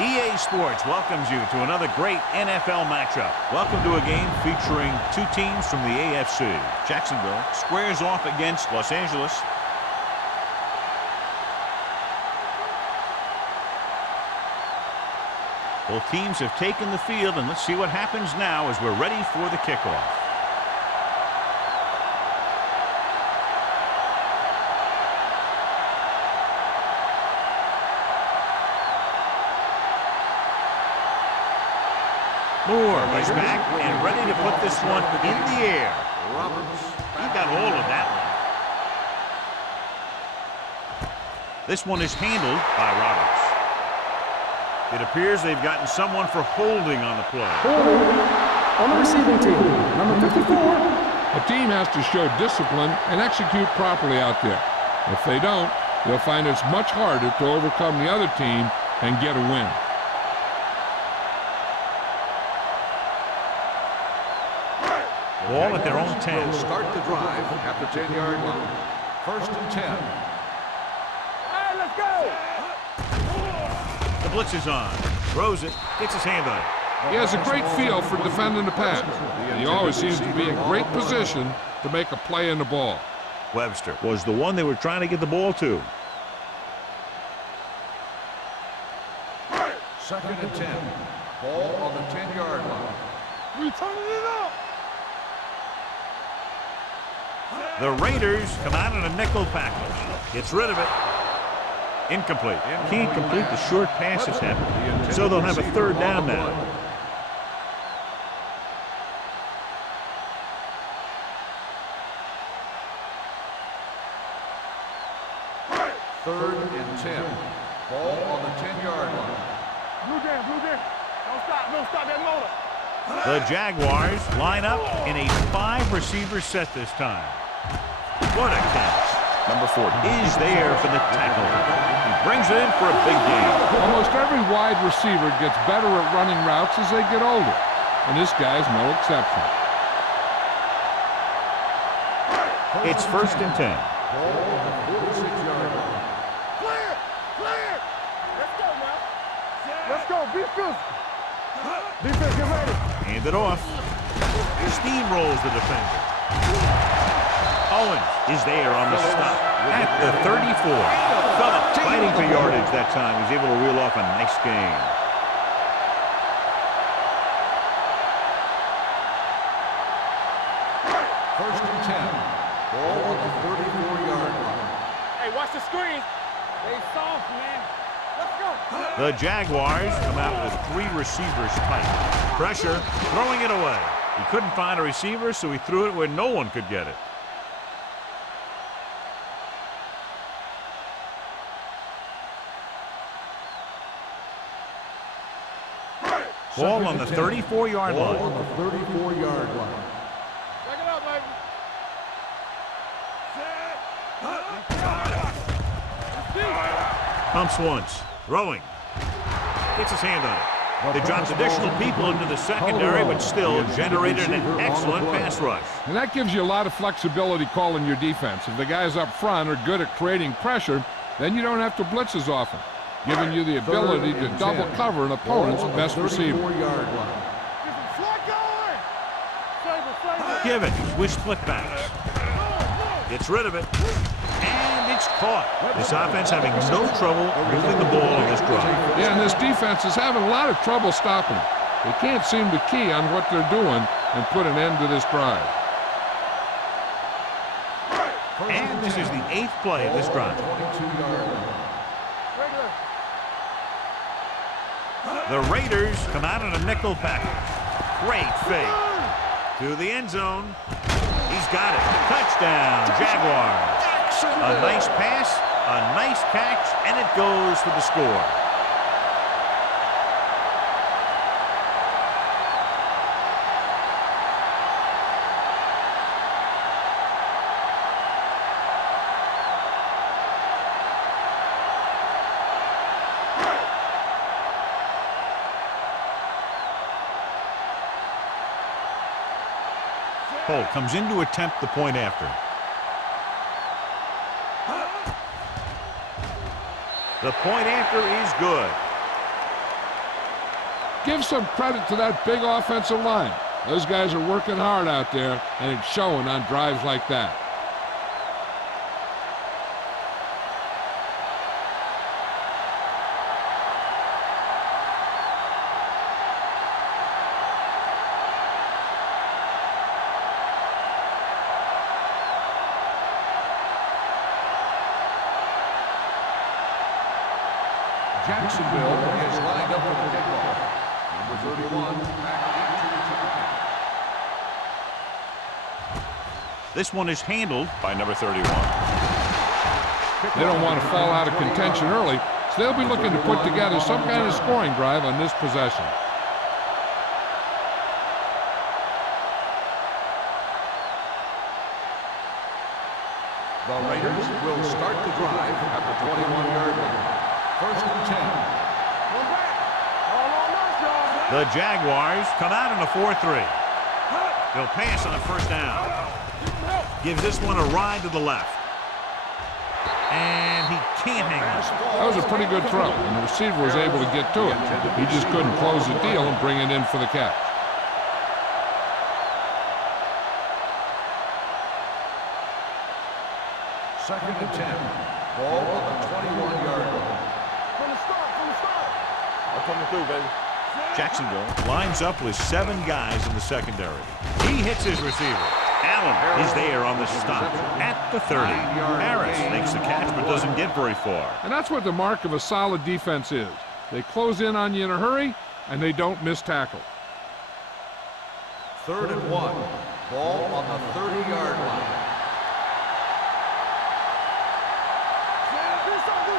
EA Sports welcomes you to another great NFL matchup. Welcome to a game featuring two teams from the AFC. Jacksonville squares off against Los Angeles. Both teams have taken the field, and let's see what happens now as we're ready for the kickoff. Moore is back and ready to put this one in the air. He got all of that one. This one is handled by Roberts. It appears they've gotten someone for holding on the play. Holding on the receiving team, number 54. A team has to show discipline and execute properly out there. If they don't, they'll find it's much harder to overcome the other team and get a win. Ball at their own 10. Start the drive at the 10-yard line. 1st and 10. All right, let's go. The blitz is on. Throws it. Gets his hand on it. He has a great feel for defending the pass. He always seems to be in great position to make a play in the ball. Webster was the one they were trying to get the ball to. 2nd and 10. Ball on the 10-yard line. We turning it up. The Raiders come out in a nickel package. Gets rid of it. Incomplete. Can't complete the short pass attempt, so they'll have a 3rd down now. Third and 10. Ball on the 10-yard line. Blue game, blue game. Don't stop that motor. The Jaguars line up in a 5-receiver set this time. What a catch. Number 40 is there for the tackle. He brings it in for a big game. Almost every wide receiver gets better at running routes as they get older, and this guy's no exception. It's 1st and 10. Ball on the 46-yard line. Clear. Let's go now. Let's go. Be physical. Defense, get ready. Hand it off. Steamrolls the defender. Owens is there on the stop at the 34. Phillip fighting for yardage that time. He's able to reel off a nice gain. First and 10. Ball on the 34-yard line. Hey, watch the screen. They soft, man. Let's go. The Jaguars come out with 3 receivers tight. Pressure, throwing it away. He couldn't find a receiver, so he threw it where no one could get it. Ball on the 34-yard line. Ball on the 34-yard line. Check it out, baby. Pumps once. Throwing. Gets his hand on it. They dropped additional people into the secondary, but still generated an excellent pass rush. And that gives you a lot of flexibility calling your defense. If the guys up front are good at creating pressure, then you don't have to blitz as often, giving you the ability to double cover an opponent's best receiver. Givens with split backs. Gets rid of it. And it's caught. This offense having no trouble moving the ball on this drive. Yeah, and this defense is having a lot of trouble stopping it. They can't seem to key on what they're doing and put an end to this drive. And this is the 8th play of this drive. The Raiders come out in a nickel package. Great fake. To the end zone. He's got it. Touchdown, Jaguars. A nice pass, a nice catch, and it goes for the score. Holt comes in to attempt the point after. The point after is good. give some credit to that big offensive line. Those guys are working hard out there, and it's showing on drives like that. Jacksonville is lined up for the kickoff. Number 31, back into the This one is handled by number 31. They don't want to fall out of contention early, so they'll be looking to put together some kind of scoring drive on this possession. The Raiders will start the drive at the 21-yard line. First and 10. The Jaguars come out in a 4-3. They'll pass on the first down. Gives this one a ride to the left. And he can't hang on. That was a pretty good throw, and the receiver was able to get to it. He just couldn't close the deal and bring it in for the catch. Second and 10. Ball on the 21-yard line. From the start. I'm coming through, baby. Jacksonville lines up with 7 guys in the secondary. He hits his receiver. Allen is there on the stop at the 30. Harris makes the catch but doesn't get very far. And that's what the mark of a solid defense is. They close in on you in a hurry, and they don't miss tackle. Third and 1. Ball on the 30-yard line.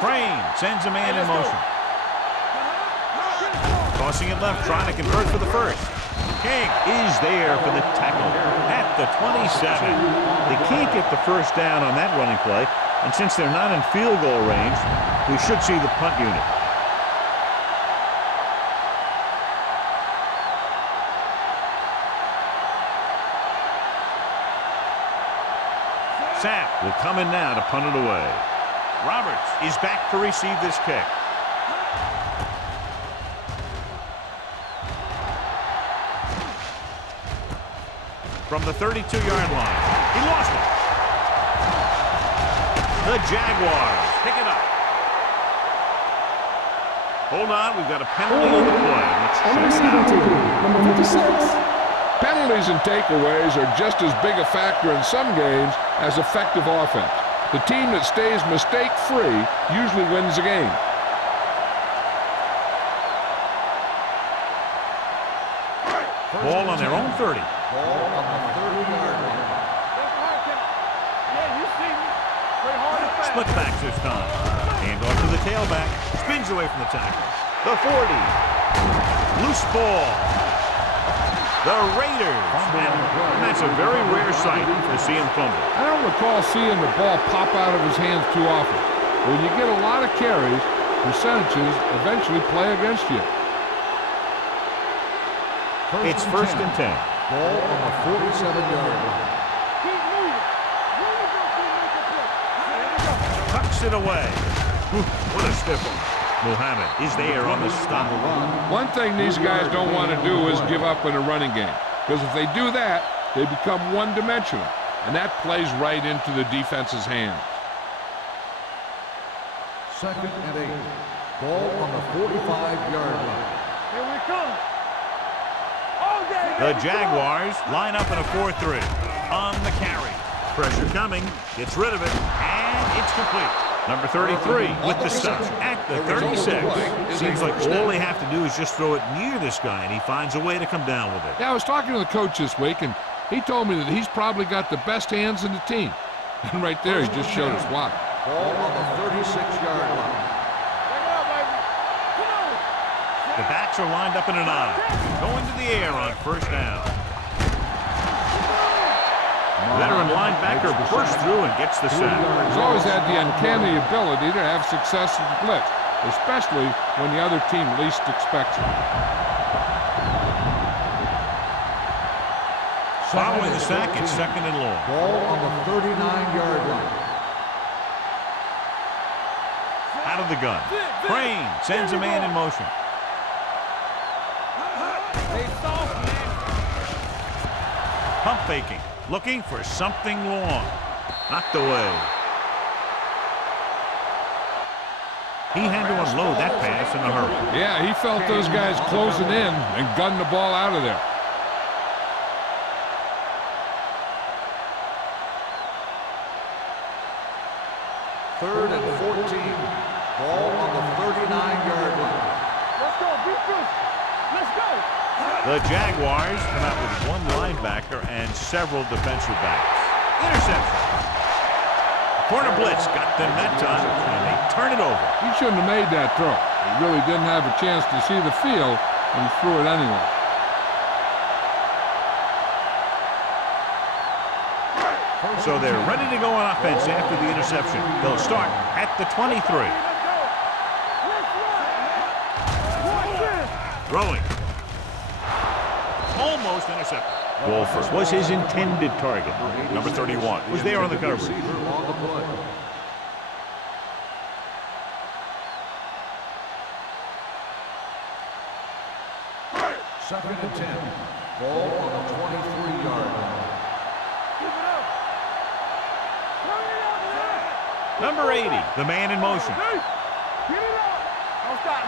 Crane sends a man in motion. Tossing it left, trying to convert for the first. King is there for the tackle at the 27. They can't get the first down on that running play, and since they're not in field goal range, we should see the punt unit. Sapp will come in now to punt it away. Roberts is back to receive this kick. From the 32-yard line. He lost it. The Jaguars pick it up. Hold on, we've got a penalty on the play. Let's check it out. Number 56. Penalties and takeaways are just as big a factor in some games as effective offense. The team that stays mistake-free usually wins the game. Ball on their own 30. Ball on the 30-yard line. Split back this time. Hand off to the tailback. Spins away from the tackle. The 40. Loose ball. The Raiders. And that's a very rare sight to see him fumble. I don't recall seeing the ball pop out of his hands too often. When you get a lot of carries, percentages eventually play against you. It's first and 10. Ball on the 47-yard line. Tucks it away. What a stiff one. Muhammad is there on the stop. One thing these guys don't want to do is give up in a running game, because if they do that, they become one-dimensional, and that plays right into the defense's hands. Second and 8. Ball on the 45-yard line. Here we come. The Jaguars line up in a 4-3 on the carry. Pressure coming, gets rid of it, and it's complete. Number 33 with the stop at the 36. Seems like all they have to do is just throw it near this guy, and he finds a way to come down with it. Yeah, I was talking to the coach this week, and he told me that he's probably got the best hands in the team. And right there, he just showed us why. Ball on the 36-yard line. The backs are lined up in an I. Going to the air on first down. Veteran linebacker bursts through and gets the sack. He's always had the uncanny ability to have success in the blitz, especially when the other team least expects it. Following the sack, it's second and long. Ball on the 39-yard line. Out of the gun. Crane sends a man in motion. Pump faking, looking for something long. Knocked away. He had to unload that pass in a hurry. Yeah, he felt those guys closing in and gunned the ball out of there. Third and 14. Ball on the 39-yard line. Let's go, defense. Let's go. The Jaguars come out with one linebacker and several defensive backs. Interception. Corner blitz got them that time, and they turn it over. He shouldn't have made that throw. He really didn't have a chance to see the field, and he threw it anyway. So they're ready to go on offense after the interception. They'll start at the 23. Throwing. Almost intercepted. Wolfers was his intended target. Number 31 was there on the coverage. Second and 10. Ball on the 23-yard line. Number 80, the man in motion. Get it up.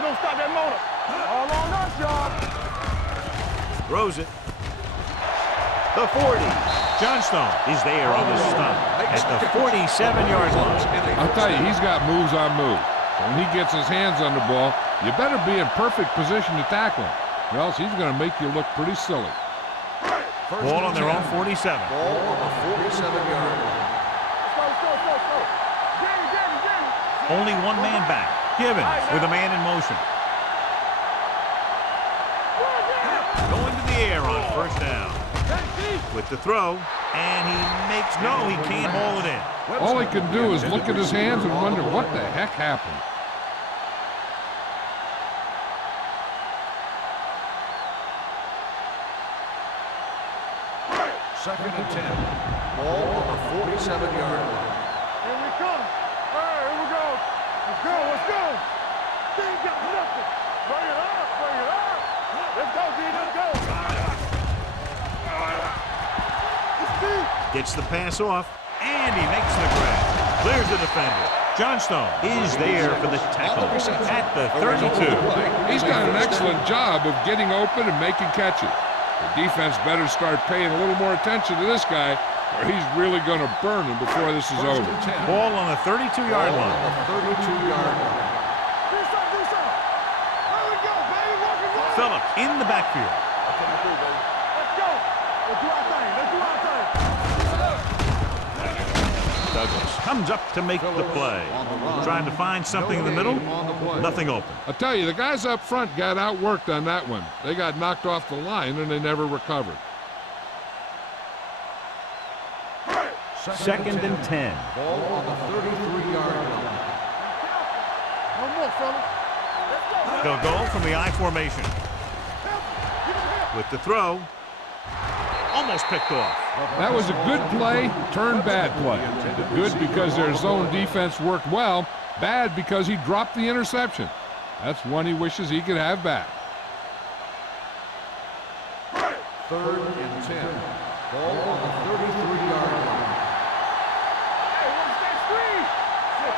Don't stop that motor. All on us, y'all. Throws it. The 40. Johnstone is there on the stop at the 47-yard line. I'll tell you, he's got moves on moves. So when he gets his hands on the ball, you better be in perfect position to tackle him, or else he's going to make you look pretty silly. Ball on their own 47. Ball on the 47-yard line. Only one man back. Givens with a man in motion. Going to the air on first down. With the throw, and he makes no, he can't haul it in. All he can do is look at his hands and wonder what the heck happened. Second and 10. Ball on the 47-yard line. Here we come. All right, here we go. Let's go, let's go. They ain't got nothing. Bring it up, bring it up. Let's go, D, let's go. Gets the pass off, and he makes the grab. Clears the defender. Johnstone is there for the tackle at the 32. He's done an excellent job of getting open and making catches. The defense better start paying a little more attention to this guy, or he's really going to burn him before this is over. Ball on the 32-yard line. 32-yard line. Do something. There we go, baby. Walk it, walk it. Phillips in the backfield. Let's go. Let's do our thing. Let's do our thing. Douglas comes up to make the play. Trying to find something in the middle. Nothing open. I'll tell you, the guys up front got outworked on that one. They got knocked off the line, and they never recovered. Second and 10. Ball on the 33-yard line. One more, fellas. Let's go. They'll go from the I formation. With the throw. Almost picked off. That was a good play, turned bad play. Good because their zone defense worked well. Bad because he dropped the interception. That's one he wishes he could have back. Third and 10. Ball on the 33-yard line. Hey, what's that screen?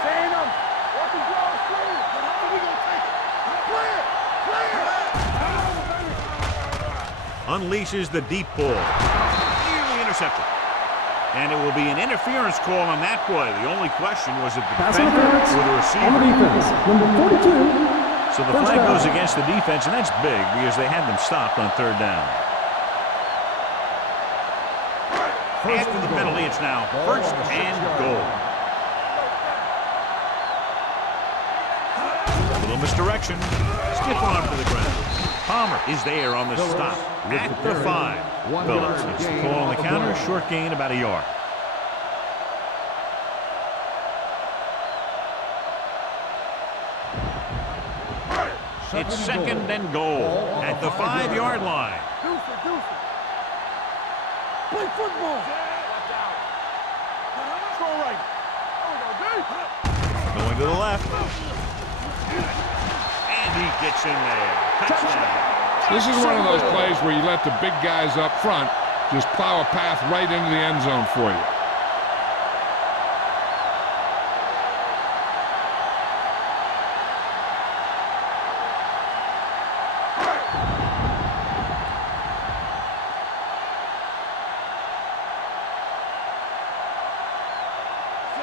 Chain him. What's the draw screen? How are we going to take it? Play it. Unleashes the deep ball. Nearly intercepted. And it will be an interference call on that play. The only question was if the defender or the receiver. On the defense, number 42. So the flag goes against the defense, and that's big because they had them stopped on third down. After the penalty, it's now first and goal. A little misdirection. Stiff arm to the ground. Palmer is there on the stop at the 5. Phillips gets the call on the counter. Short gain, about a yard. It's second and goal at the 5-yard line. Deuce it. Play football. Go right. Going to the left. And he gets in there. Touchdown. This is one of those plays where you let the big guys up front just plow a path right into the end zone for you.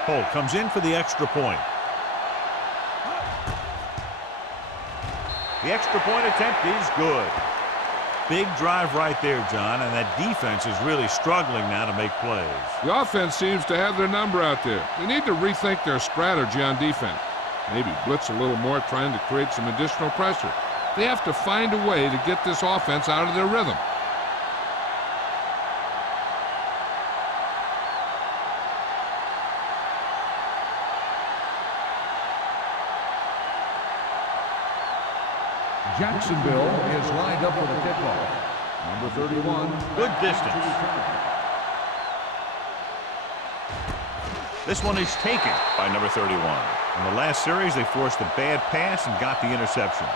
Holt comes in for the extra point. The extra point attempt is good. Big drive right there, John, and that defense is really struggling now to make plays. The offense seems to have their number out there. They need to rethink their strategy on defense. Maybe blitz a little more, trying to create some additional pressure. They have to find a way to get this offense out of their rhythm. Jacksonville is lined up for the kickoff. Number 31. Good distance. This one is taken by number 31. In the last series, they forced a bad pass and got the interception.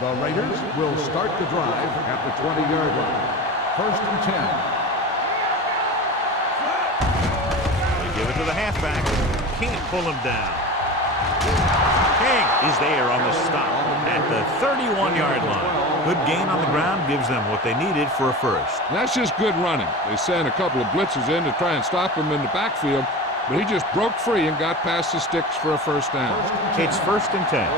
The Raiders will start the drive at the 20-yard line. First and 10. Give it to the halfback. Can't pull him down. King is there on the stop at the 31-yard line. Good gain on the ground gives them what they needed for a first. That's just good running. They sent a couple of blitzes in to try and stop him in the backfield, but he just broke free and got past the sticks for a first down. It's first and 10.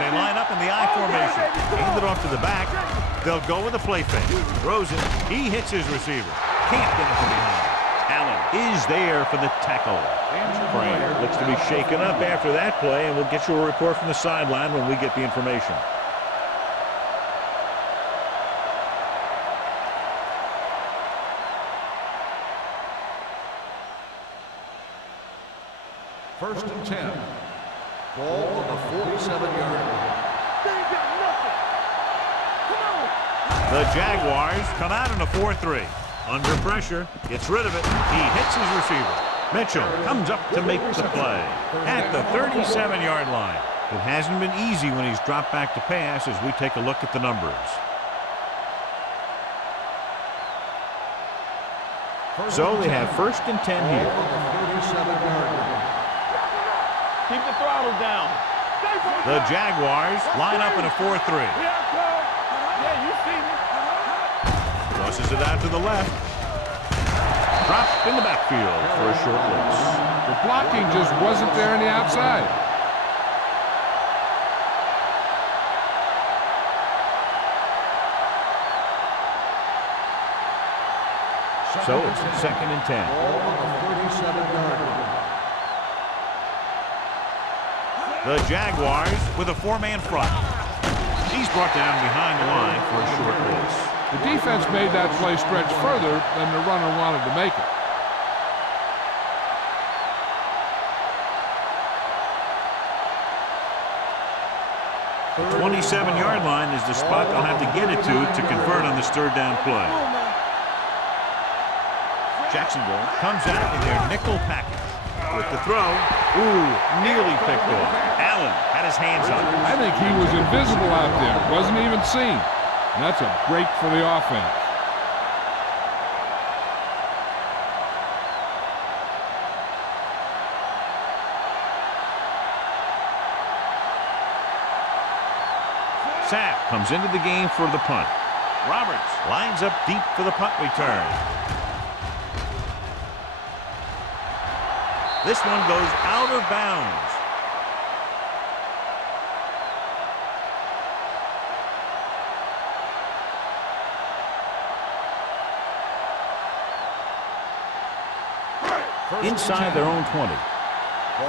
They line up in the I formation. Hand it off to the back. They'll go with a play fake. Throws it. He hits his receiver. Can't get it from behind. Allen is there for the tackle. Frame looks to be shaken up after that play, and we'll get you a report from the sideline when we get the information. First and 10. Ball on the 47-yard line. The Jaguars come out in a 4-3. Under pressure, gets rid of it. He hits his receiver. Mitchell comes up to make the play at the 37-yard line. It hasn't been easy when he's dropped back to pass as we take a look at the numbers. So they have first and 10 here. Keep the throttle down. The Jaguars line up in a 4-3. Yeah, you see me. Crosses it out to the left. Dropped in the backfield for a short loss. The blocking just wasn't there on the outside. So it's second and 10. Ball on the 37-yard line. The Jaguars with a four-man front. He's brought down behind the line for a short loss. The defense made that play stretch further than the runner wanted to make it. The 27-yard line is the spot they'll have to get it to convert on this third down play. Jacksonville comes out in their nickel package. With the throw, nearly picked off. Allen had his hands up. I think he was invisible out there. Wasn't even seen. And that's a break for the offense. Sapp comes into the game for the punt. Roberts lines up deep for the punt return. This one goes out of bounds. Inside their own 20.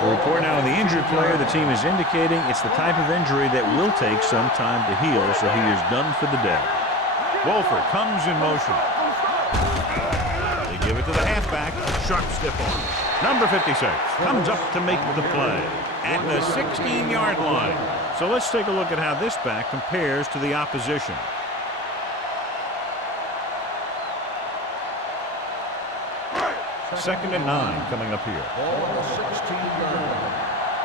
The report now on the injured player, the team is indicating it's the type of injury that will take some time to heal, so he is done for the day. Wolford comes in motion. They give it to the halfback. Sharp stiff arm. Number 56 comes up to make the play at the 16-yard line. So let's take a look at how this back compares to the opposition. Second and 9 coming up here. Ball on the 16-yard line.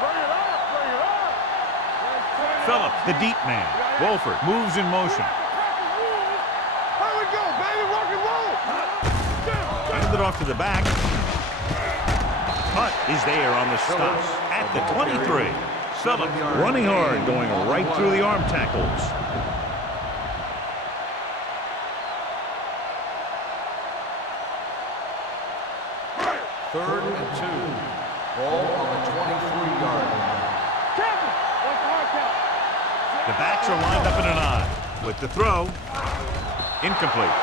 Bring it up, bring it up. Phillip, the deep man. Wolford moves in motion. Here we go, baby, rock and roll. Handed off to the back. Hunt is there on the stop at the 23. Phillip running hard, going right through the arm tackles. Third and 2. Ball on the 23-yard line. The backs are lined up in an I. With the throw, incomplete.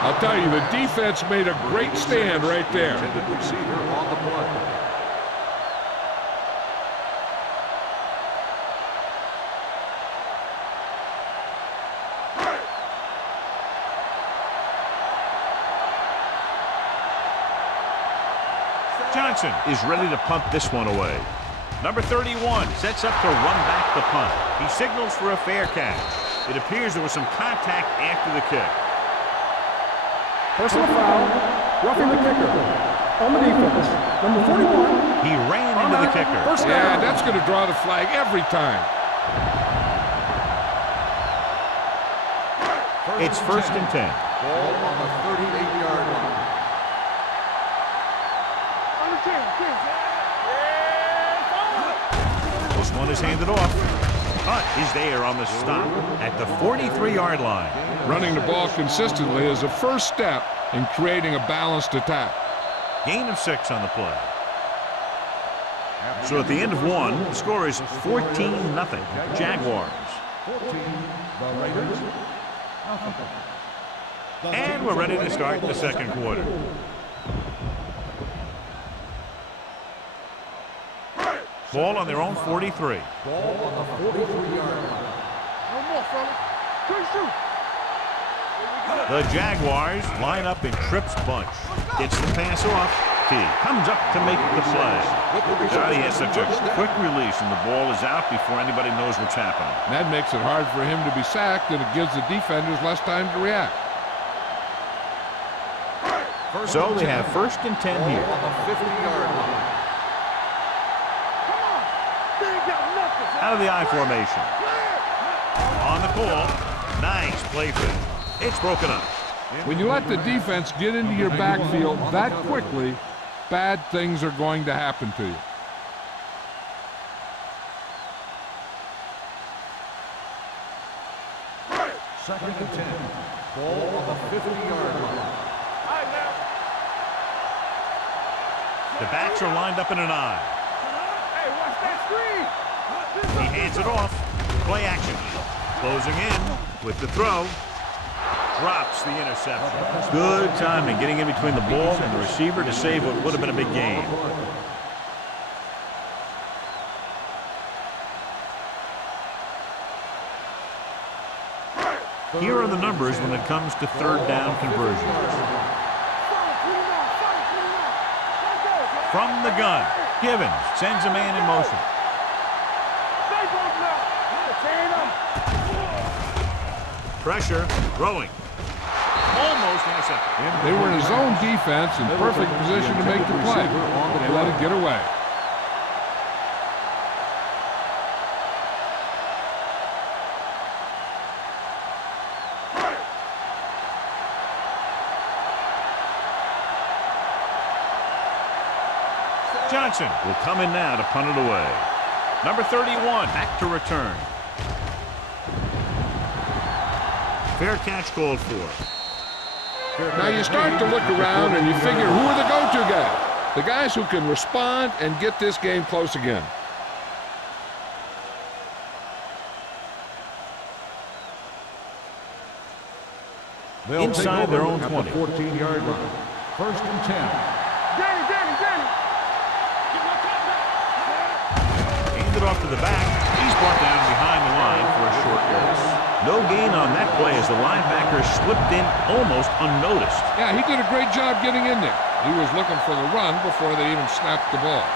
I'll tell you, the defense made a great stand right there. Intended receiver on the play. Johnson is ready to punt this one away. Number 31 sets up to run back the punt. He signals for a fair catch. It appears there was some contact after the kick. Personal foul, roughing the kicker. On the defense, number 41. He ran into the kicker. Yeah, that's going to draw the flag every time. It's first and 10. Ball on the 38-yard line. This one is handed off. Hunt is there on the stop at the 43-yard line. Running the ball consistently is a first step in creating a balanced attack. Gain of 6 on the play. So at the end of one, the score is 14-0 Jaguars. 14, the Raiders. And we're ready to start the second quarter. Ball on their own 43. Ball on the 43-yard line. No more, fellas. Quick shoot. The Jaguars line up in Tripp's bunch. Gets the pass off. T comes up to make the play. He has such a quick release, and the ball is out before anybody knows what's happening. That makes it hard for him to be sacked, and it gives the defenders less time to react. So they have first and 10 Ball here. on the 50-yard line. Out of the I formation. On the call. Nice play fake. It's broken up. When you let the defense get into your backfield that quickly, bad things are going to happen to you. Second and 10. Ball on the 50-yard line. The backs are lined up in an I. Hey, watch that screen. He hands it off. Play action. Closing in with the throw. Drops the interception. Good timing getting in between the ball and the receiver to save what would have been a big gain. Here are the numbers when it comes to third down conversions. From the gun, Givens sends a man in motion. Pressure, throwing. Almost intercepted. They were in his own defense in perfect position to make the play. They let it get away. Johnson will come in now to punt it away. Number 31 back to return. Fair catch called for. Now you start to look around and you figure, who are the go-to guys? The guys who can respond and get this game close again. Inside their own 20. 14-yard line. First and 10. Danny. Handed off to the back. He's brought down behind the line for a short loss. No gain on that play as the linebacker slipped in almost unnoticed. Yeah, he did a great job getting in there. He was looking for the run before they even snapped the ball.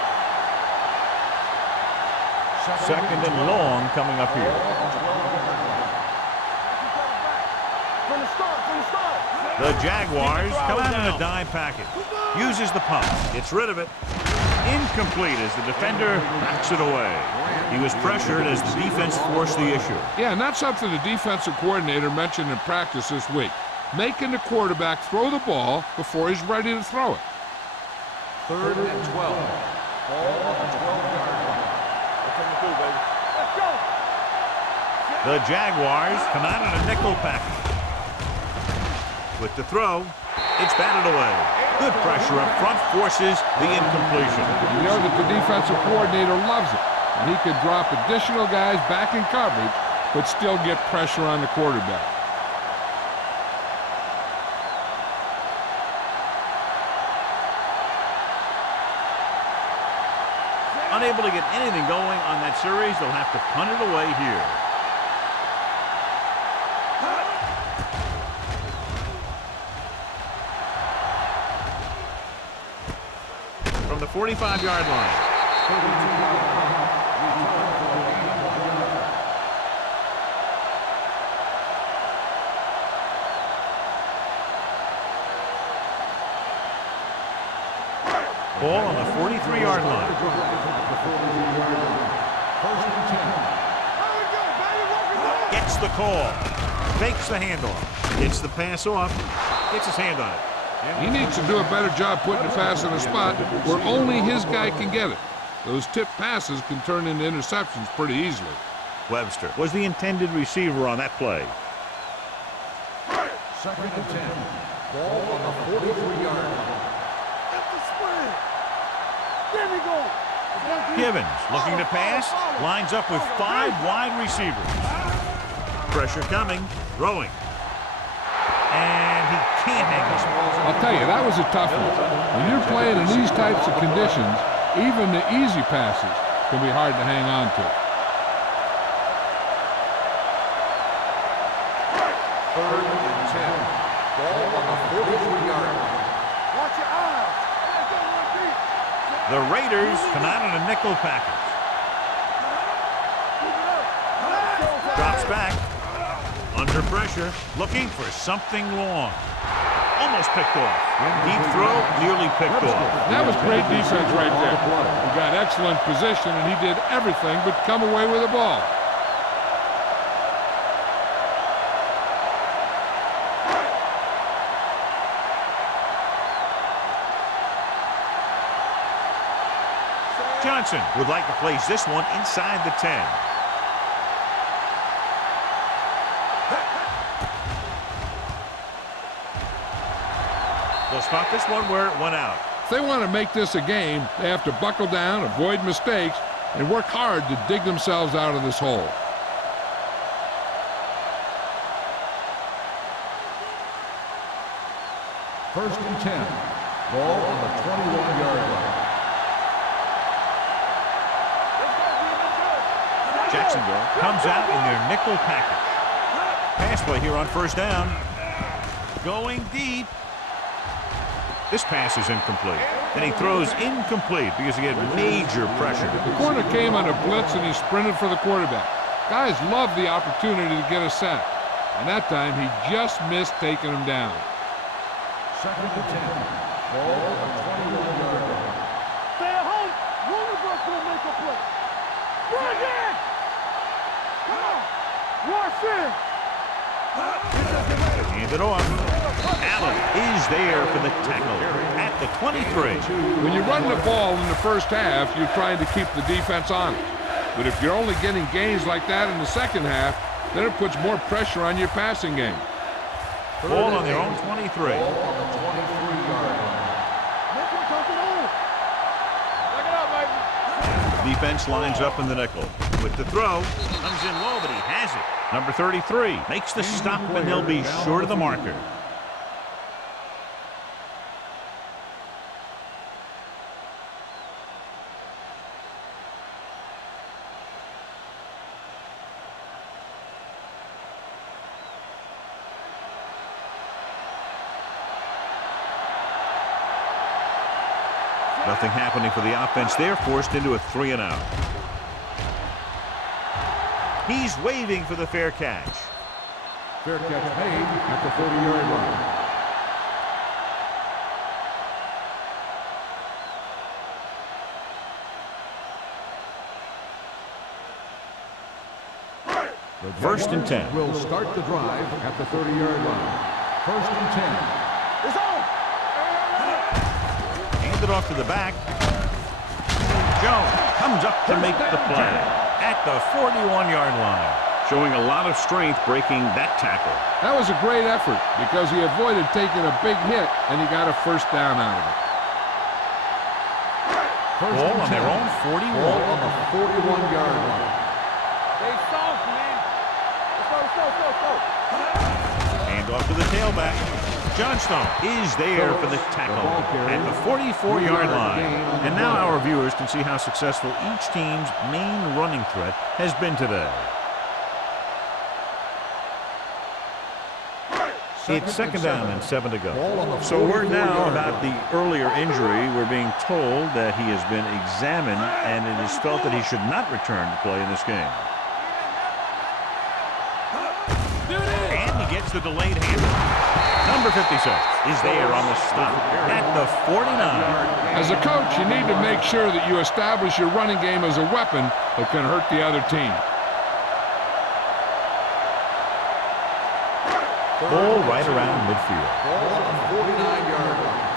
Second and long coming up here. From the start, from the start. The Jaguars come out in a dime package. Uses the pump. Gets rid of it. Incomplete as the defender backs it away. He was pressured as the defense forced the issue. Yeah, and that's something the defensive coordinator mentioned in practice this week. Making the quarterback throw the ball before he's ready to throw it. 3rd and 12. Ball on the 12-yard line. Let's go. The Jaguars come out in a nickel package. With the throw, it's batted away. Good pressure up front forces the incompletion. You know that the defensive coordinator loves it. And he could drop additional guys back in coverage, but still get pressure on the quarterback. Unable to get anything going on that series, they'll have to punt it away here. From the 45-yard line. Ball on the 43-yard line. Gets the call. Fakes the handoff. Gets the pass off. Gets his hand on it. He needs to do a better job putting the pass in a spot where only his guy can get it. Those tip passes can turn into interceptions pretty easily. Webster was the intended receiver on that play. 2nd and 10. Ball on the 43-yard line. There we go. Givens looking to pass. Lines up with 5 wide receivers. Pressure coming. Throwing. And he can't hang this ball. I'll tell you, that was a tough one. When you're playing in these types of conditions, even the easy passes can be hard to hang on to. 3rd and 10. Ball on the 43-yard line. Watch your eyes. The Raiders come out in a nickel package. Drops back. Under pressure. Looking for something long. Almost picked off. Deep throw, nearly picked off. That was great defense right there. He got excellent position, and he did everything but come away with the ball. Johnson would like to place this one inside the 10. They'll spot this one where it went out. If they want to make this a game, they have to buckle down, avoid mistakes, and work hard to dig themselves out of this hole. First and 10. Ball on the 21-yard line. Jacksonville comes out in their nickel package. Pass play here on first down. Going deep. This pass is incomplete. And he throws incomplete because he had major pressure. The corner came on a blitz and he sprinted for the quarterback. Guys love the opportunity to get a sack. And that time he just missed taking him down. 2nd and 10. Ball on the 21-yard line. Stay at home. Runeberg will make a play. Bring it! Come on. Rush in. Hand it off. Allen is there for the tackle at the 23. When you run the ball in the first half, you're trying to keep the defense honest. But if you're only getting gains like that in the second half, then it puts more pressure on your passing game. Ball on their own 23. Ball on the 23-yard line. Make him come it on. Look it up, baby. Defense lines up in the nickel. With the throw, comes in low, but he has it. Number 33 makes the stop, and they'll be short of the marker. Nothing happening for the offense. They're forced into a 3-and-out. He's waving for the fair catch. Fair catch made at the 30-yard line. First and 10. Will start the drive at the 30-yard line. First and 10. It's on. Hand it off to the back. Jones comes up to make the play at the 41-yard line. Showing a lot of strength breaking that tackle. That was a great effort because he avoided taking a big hit and he got a first down out of it. Ball on their own 41. Ball on the 41-yard line. They soft, man. Let's go. Hand off to the tailback. Johnstone is there for the tackle at the 44-yard line. And now our viewers can see how successful each team's main running threat has been today. It's second down and 7 to go. So word now about the earlier injury. We're being told that he has been examined and it is felt that he should not return to play in this game. And he gets the delayed handoff. Number 56 is there on the stop at the 49. As a coach, you need to make sure that you establish your running game as a weapon that can hurt the other team. Ball right around midfield. Ball on the 49-yard line.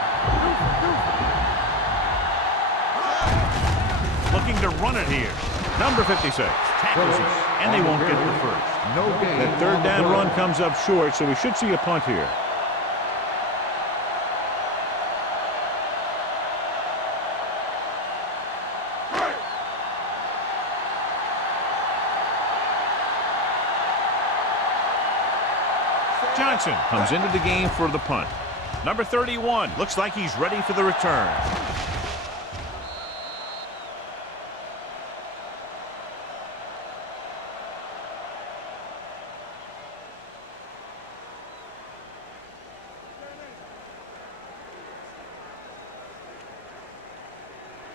Looking to run it here. Number 56 tackles it, and they won't get the first. No gain. That third down run comes up short, so we should see a punt here. Johnson comes into the game for the punt. Number 31 looks like he's ready for the return.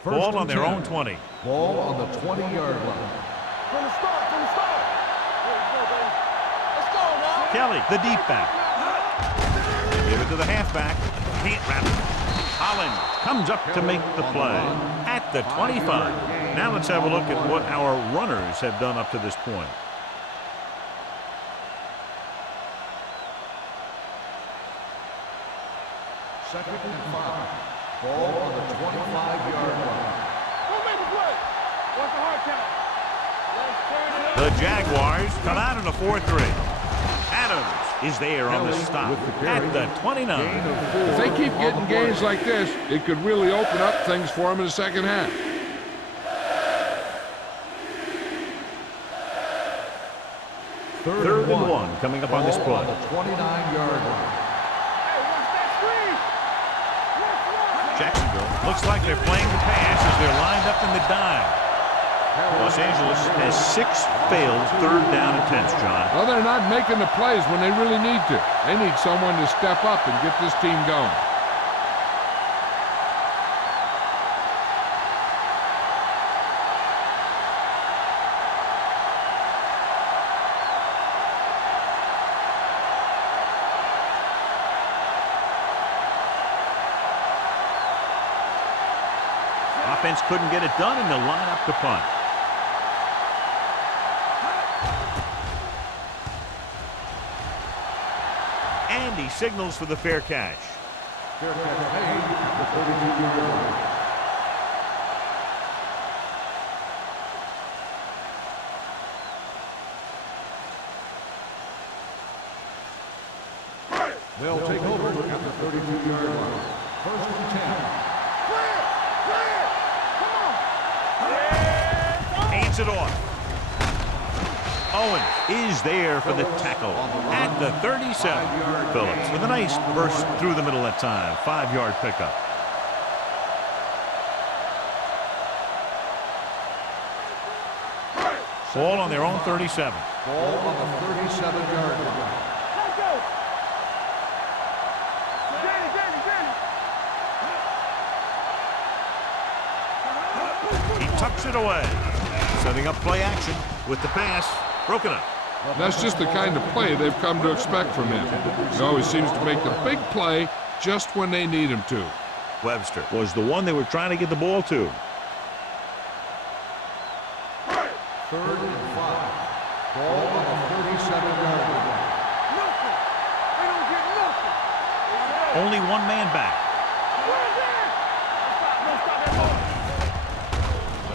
Ball on their own 20. Ball on the 20-yard line. From the start. Let's go, baby. Let's go now. Kelly, the deep back. Give it to the halfback. Can't wrap it. Holland comes up to make the play at the 25. Now let's have a look at what our runners have done up to this point. Second and 5. Ball on the 25-yard line. Go make a play. What's the hard count? Let's turn it up. The Jaguars come out in a 4-3. Adams is there on the stop at the 29. If they keep getting gains like this, it could really open up things for them in the second half. Third and one coming up on this play. On the 29-yard line. Hey, what's that screen? Jacksonville looks like they're playing the pass as they're lined up in the dime. Los Angeles has 6 failed third down attempts, John. Well, they're not making the plays when they really need to. They need someone to step up and get this team going. Offense couldn't get it done, and they'll line up to punt. And he signals for the fair catch. Fair catch made at the 32-yard line. They'll take over at the 32-yard line. First and 10. Hands it off. Owen is there for the tackle at the 37. Phillips with a nice burst through the middle that time. 5-yard pickup. Ball on their own 37. Ball on the 37-yard line. Let's go. Danny. He tucks it away. Setting up play action with the pass. Broken up. And that's just the kind of play they've come to expect from him. He always seems to make the big play just when they need him to. Webster was the one they were trying to get the ball to. 3rd and 5. Ball on the 37-yard line. Nothing. They don't get nothing. Only one man back.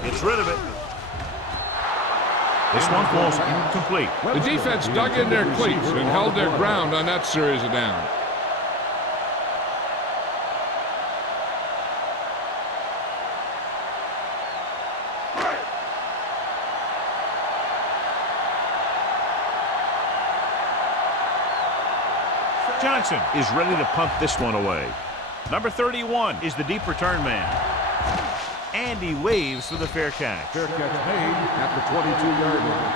Gets rid of it. This one falls incomplete. The defense dug in their cleats and held their ground on that series of downs. Johnson is ready to punt this one away. Number 31 is the deep return man. And he waves for the fair catch. Fair catch made at the 22-yard line.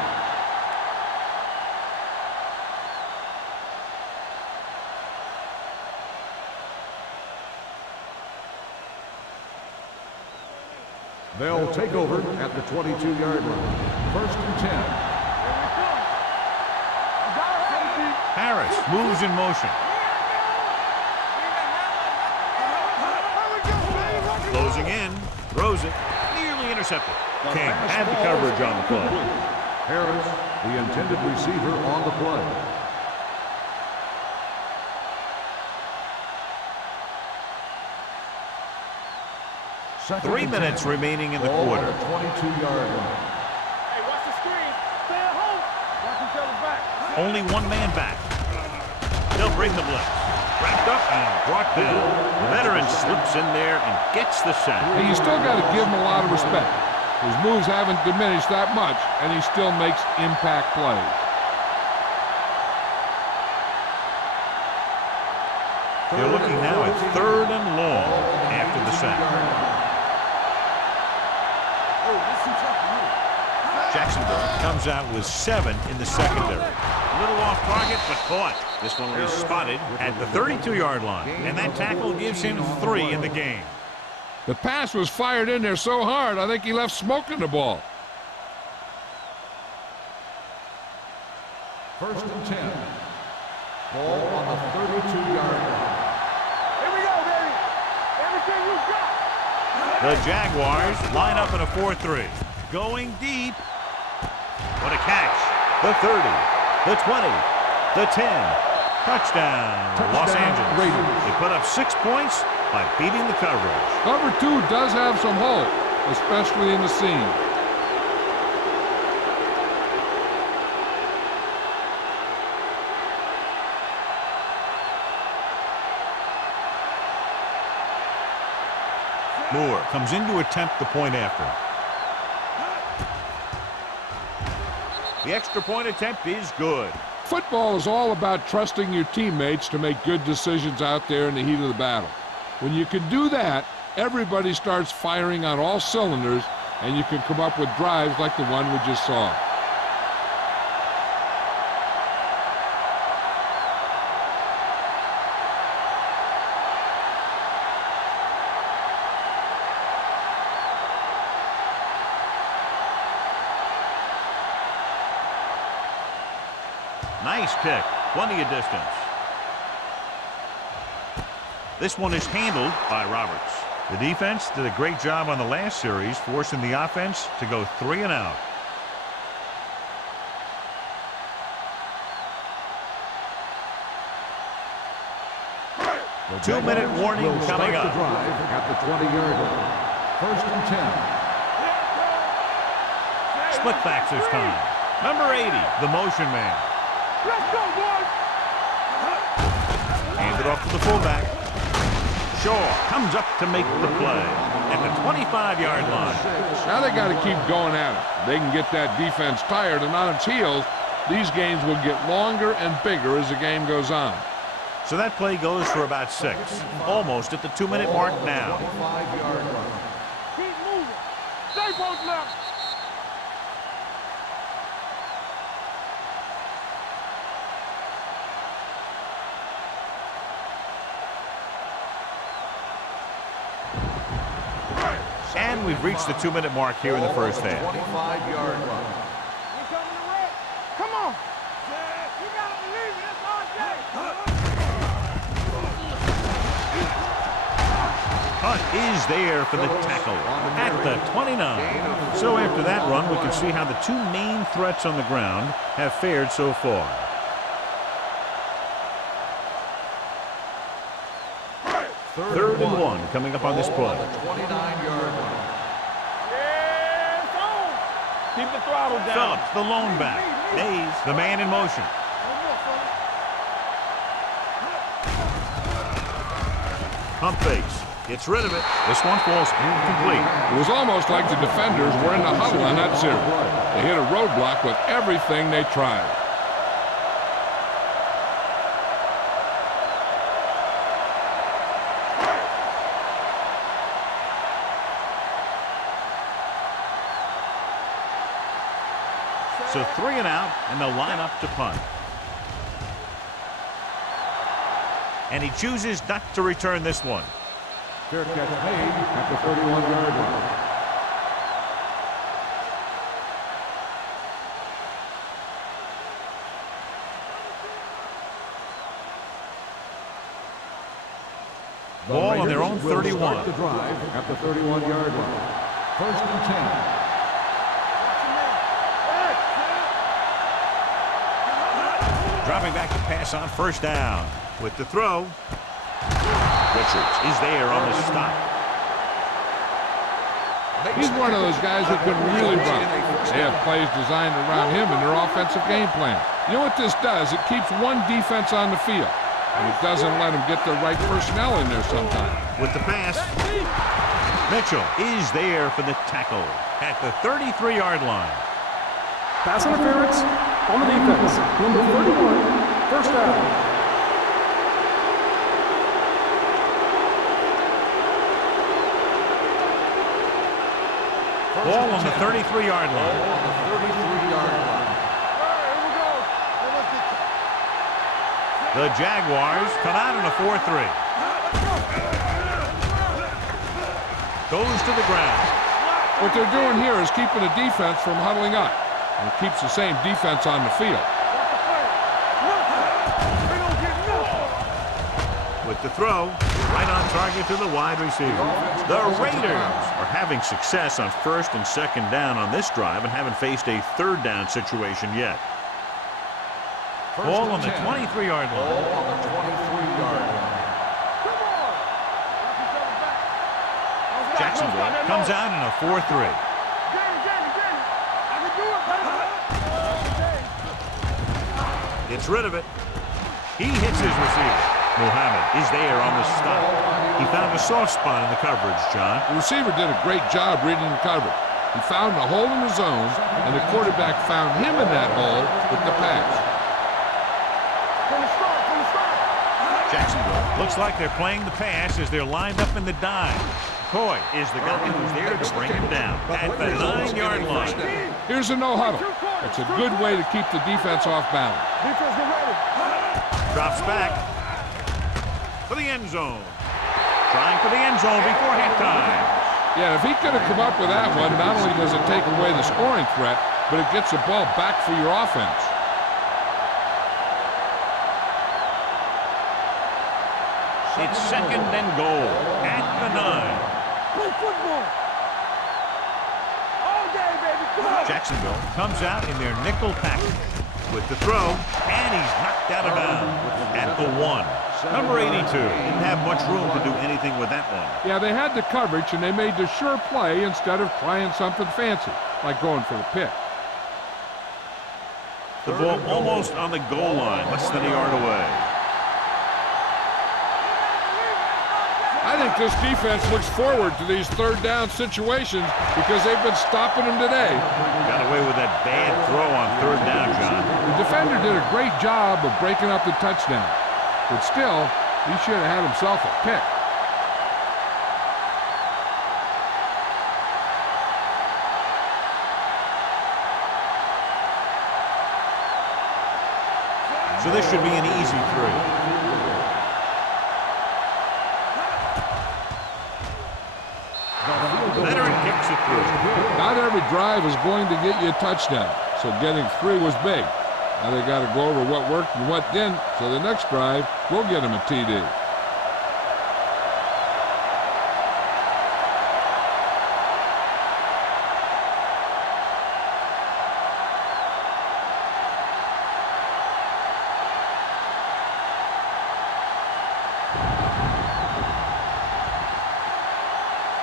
They'll take over at the 22-yard line. 1st and 10. Harris moves in motion. Closing in, throws it, nearly intercepted. King had the coverage on the play. Harris, the intended receiver on the play. Second 3 and minutes 10. remaining in the Ball on quarter. the 22-yard line. Hey, watch the screen. Stay at home. Watch each other back. Only one man back. They'll bring the blitz. Wrapped up and brought down. The veteran slips in there and gets the sack. Hey, you still got to give him a lot of respect. His moves haven't diminished that much, and he still makes impact plays. They're looking now at 3rd and long after the sack. Jacksonville comes out with 7 in the secondary. A little off target, but caught. This one will be spotted at the 32-yard line. And that tackle gives him 3 in the game. The pass was fired in there so hard, I think he left smoke in the ball. 1st and 10. Ball on the 32-yard line. Here we go, baby. Everything you got. The Jaguars line up in a 4-3. Going deep. What a catch. The 30, the 20, the 10. Touchdown, Los Angeles. Raiders. They put up 6 points by beating the coverage. Cover 2 does have some hope, especially in the seam. Moore comes in to attempt the point after. The extra point attempt is good. Football is all about trusting your teammates to make good decisions out there in the heat of the battle. When you can do that, everybody starts firing on all cylinders, and you can come up with drives like the one we just saw. Nice kick. Plenty of distance. This one is handled by Roberts. The defense did a great job on the last series, forcing the offense to go 3 and out. The 2-minute warning will start coming the up. drive at the 20-yard line. 1st and 10. Split backs this time. Number 80, the motion man. Let's go, boys. Handed off to the fullback. Shaw comes up to make the play at the 25-yard line. Now they got to keep going at it. They can get that defense tired and on its heels. These games will get longer and bigger as the game goes on. So that play goes for about 6. Almost at the 2-minute mark now. 5-yard line. Keep moving. Stay post left. And we've reached the 2-minute mark here in the first half. 25-yard line. Here coming the red. Come on. punt is there for the tackle at the 29. So after that run, we can see how the two main threats on the ground have fared so far. Third and one coming up on this play. 29-yard line. Keep the throttle down. Phillips, the lone back. Mays, the man in motion. Pump fakes. Gets rid of it. This one falls incomplete. It was almost like the defenders were in the huddle on that series. They hit a roadblock with everything they tried. So 3 and out, and they'll line up to punt. And he chooses not to return this one. Fair catch made at the 31-yard line. Ball on their own 31. Start the drive at the 31-yard line. First and 10. Dropping back to pass on first down. With the throw, Richards is there on the stop. He's one of those guys who can really run. They have plays designed around him in their offensive game plan. You know what this does? It keeps one defense on the field, and it doesn't let them get the right personnel in there sometimes. With the pass, Mitchell is there for the tackle at the 33-yard line. Pass interference on the defense. Number 31, first down. Ball on the 33-yard line. On the 33-yard line. The Jaguars come out in a 4-3. Goes to the ground. What they're doing here is keeping the defense from huddling up. And it keeps the same defense on the field. With the throw, right on target to the wide receiver. The Raiders are having success on first and second down on this drive and haven't faced a third down situation yet. Ball on the 23-yard line. Ball on the 23-yard line. Jacksonville comes out in a 4-3. Gets rid of it. He hits his receiver. Muhammad is there on the stop. He found a soft spot in the coverage, John. The receiver did a great job reading the coverage. He found a hole in the zone, and the quarterback found him in that hole with the pass. Jacksonville looks like they're playing the pass as they're lined up in the dime. Coy is the guy who's there to bring him down at the 9-yard line. Here's a no-huddle. It's a good way to keep the defense off balance. Drops back for the end zone. Trying for the end zone before halftime. Yeah, if he could have come up with that one, not only does it take away the scoring threat, but it gets the ball back for your offense. It's second and goal at the 9. Play football. All day, baby. Come on. Jacksonville comes out in their nickel package with the throw, and he's knocked out of bounds at the 1. Number 82 didn't have much room to do anything with that one. Yeah, they had the coverage, and they made the sure play instead of trying something fancy, like going for the pick. The ball almost on the goal line, less than a yard away. I think this defense looks forward to these third down situations because they've been stopping them today. Got away with that bad throw on third down, John. The defender did a great job of breaking up the touchdown, but still, he should have had himself a pick. So this should be an easy 3. Veteran kicks it through. Not every drive is going to get you a touchdown, so getting 3 was big. Now they got to go over what worked and what didn't, so the next drive will get them a TD.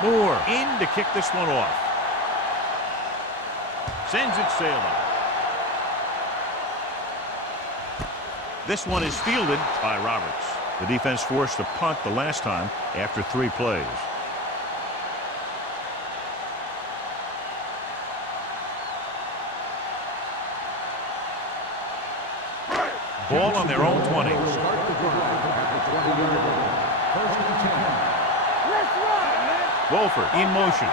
Moore in to kick this one off. Sends it sailing. This one is fielded by Roberts. The defense forced a punt the last time after 3 plays. Ball on their own 20. Start the drive at the 20-yard line. First and 10. Let's run, man. Wolford in motion.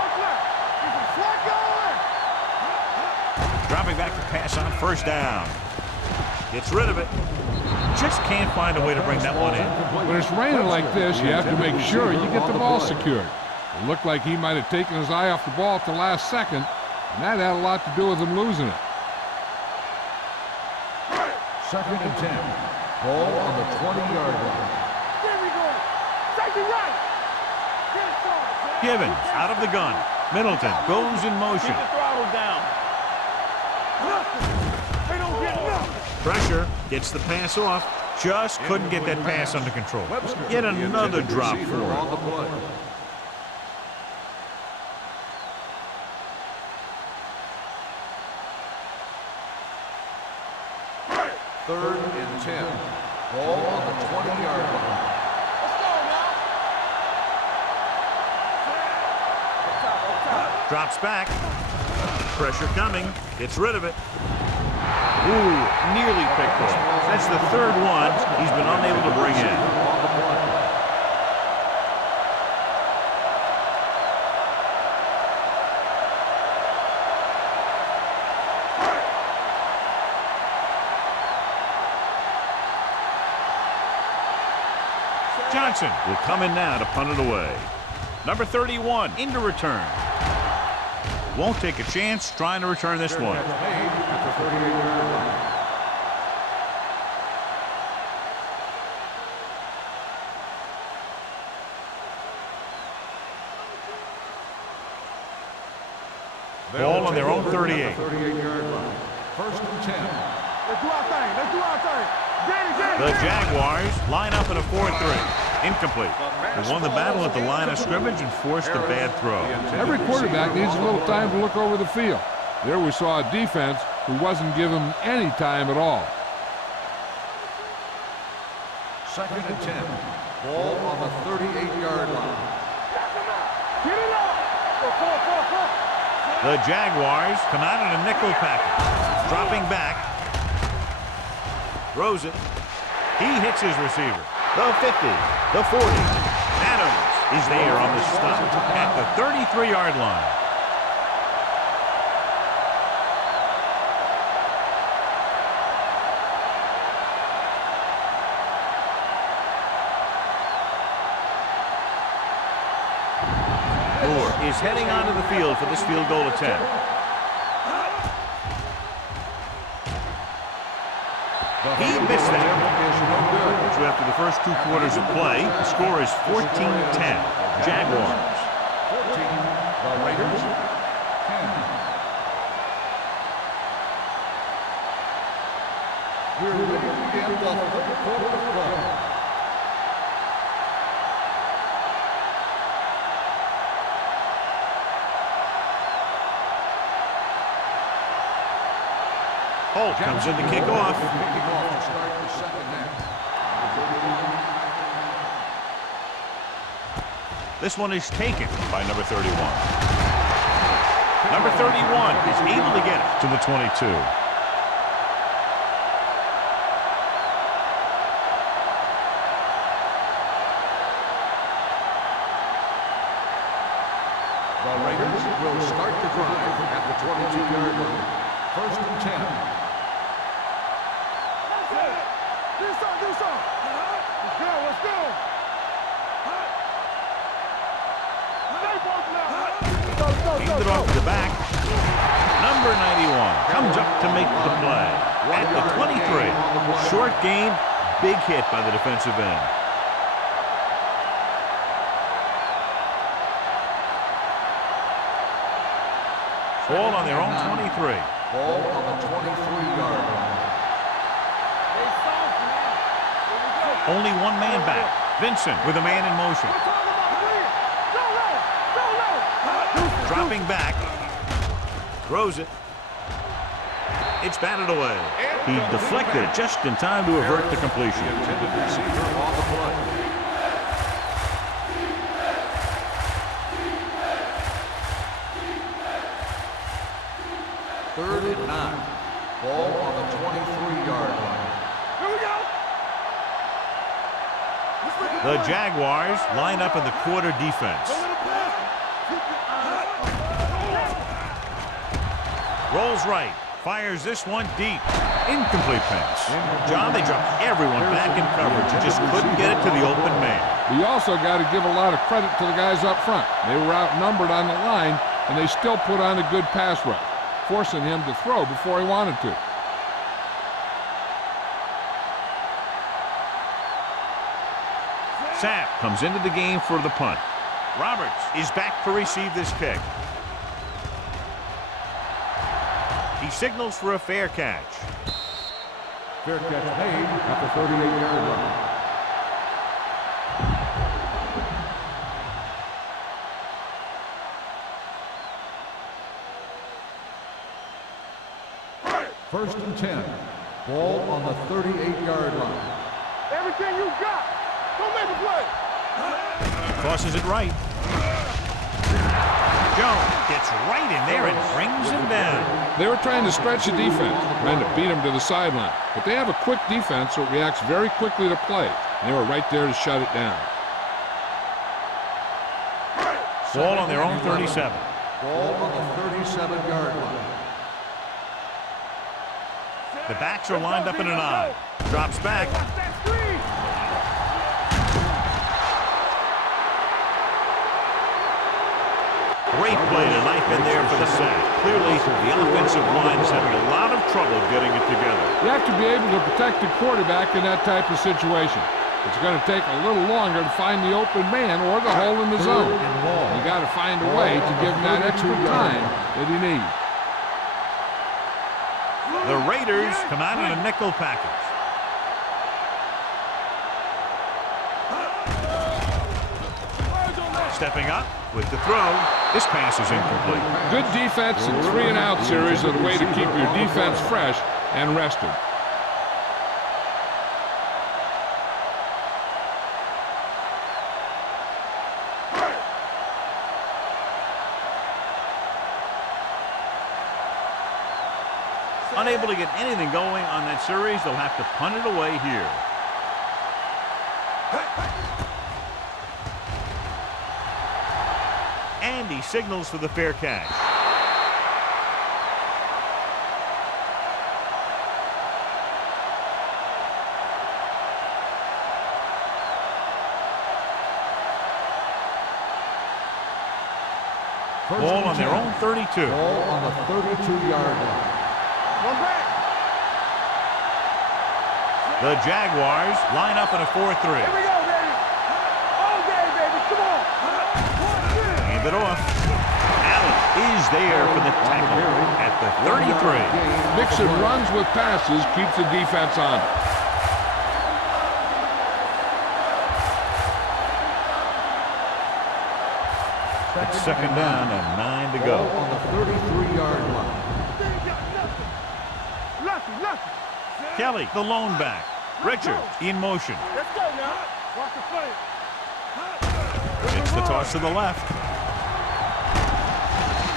Dropping back to pass on first down. Gets rid of it. Just can't find a way to bring that one in. When it's raining like this, you have to make sure you get the ball secured. It looked like he might have taken his eye off the ball at the last second, and that had a lot to do with him losing it. Second and 10. Ball on the 20-yard line. There we go. Safety right. Givens out of the gun. Middleton goes in motion. Keep the throttle down. They don't get nothing. Pressure gets the pass off. Just couldn't get that pass under control. Yet another drop for on him. the play. Third and 10. Ball on the 20-yard line. Drops back. Pressure coming. Gets rid of it. Ooh, nearly picked off. That's the third one he's been unable to bring in. Johnson will come in now to punt it away. Number 31 into return. Won't take a chance trying to return this one. At the 38-yard line. Ball on their own 38. 38-yard line. First and 10. Let's do our thing. Let's do our thing. The Jaguars line up in a 4-3. Incomplete. They won the battle at the line of scrimmage and forced a bad throw. Every quarterback needs a little time to look over the field. There we saw a defense who wasn't given any time at all. Second and 10. Ball on the 38-yard line. Get it up. Go. The Jaguars come out in a nickel package. Dropping back. Throws it. He hits his receiver. The 50, the 40. Adams is there on the stop at the 33-yard line. Moore is heading onto the field for this field goal attempt. He missed that. So after the first 2 quarters of play, the score is 14-10. Jaguars. 14. The Raiders. 10. We're ready to begin the third quarter of play. Holt comes in to kick off. Kicking off to start the second half. This one is taken by number 31. Number 31 is able to get it to the 22. The Raiders will start the drive at the 22-yard line. First and 10. Do something. Let's go. Handed off to the back. Number 91 comes up to make the play. At the 23. Short game, big hit by the defensive end. Ball on their own 23. Ball on the 23-yard line. Only one man back. Vincent with a man in motion. dropping back. Throws it. It's batted away. He deflected it just in time to avert the completion. Intended receiver on the play. Third and 9. Ball on the 23-yard line. Here we go. The Jaguars line up in the quarter defense. Rolls right. Fires this one deep. Incomplete pass. John, they dropped everyone back in coverage. He just couldn't get it to the open man. You also got to give a lot of credit to the guys up front. They were outnumbered on the line, and they still put on a good pass rush, forcing him to throw before he wanted to. Sapp comes into the game for the punt. Roberts is back to receive this kick. He signals for a fair catch. Fair catch made at the 38-yard line. First and 10. Ball on the 38-yard line. Everything you got. Don't make a play. Tosses it right. Jones gets right in there and brings him down. They were trying to stretch the defense, trying to beat him to the sideline. But they have a quick defense that reacts very quickly to play. And they were right there to shut it down. Ball on their own 37. Ball on the 37-yard line. The backs are lined up in an I. Drops back. Watch that screen. Great play to knife in there for the sack. Clearly, the offensive line is having a lot of trouble getting it together. You have to be able to protect the quarterback in that type of situation. It's going to take a little longer to find the open man or the hole in the zone. You got to find a way to give him that extra time that he needs. The Raiders come out in a nickel package. Stepping up with the throw. This pass is incomplete. Good defense and 3-and-out series are the way to keep your defense fresh and rested. Unable to get anything going on that series, they'll have to punt it away here. And he signals for the fair catch. Ball on their own 32. Ball on the 32-yard line. One back. The Jaguars line up in a 4-3. Here we go, baby. All day, baby. Come on. Hand it off. Allen is there for the tackle at the 33. Mixon runs with passes, keeps the defense on. It's second down and 9 to go. Ball on the 33-yard line. Lucky. Kelly, the lone back. Richard in motion. Let's go now. Watch the play. It's the toss to the left.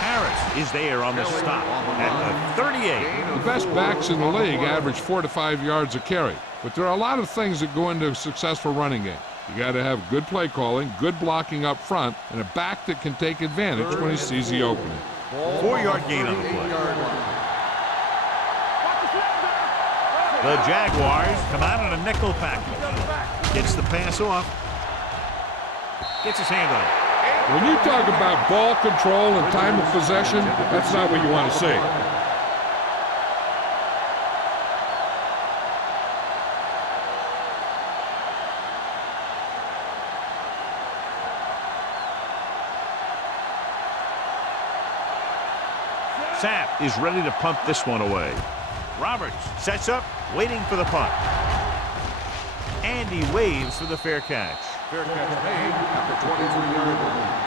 Harris is there on the stop at the 38. The best backs in the league average 4 to 5 yards a carry. But there are a lot of things that go into a successful running game. You got to have good play calling, good blocking up front, and a back that can take advantage when he sees the opening. 4-yard gain on the play. The Jaguars come out in a nickel package. Gets the pass off. Gets his hand on it. When you talk about ball control and time of possession, that's not what you want to see. Sapp is ready to punt this one away. Roberts sets up, waiting for the punt. And he waves for the fair catch. Fair catch made at the 23-yard line.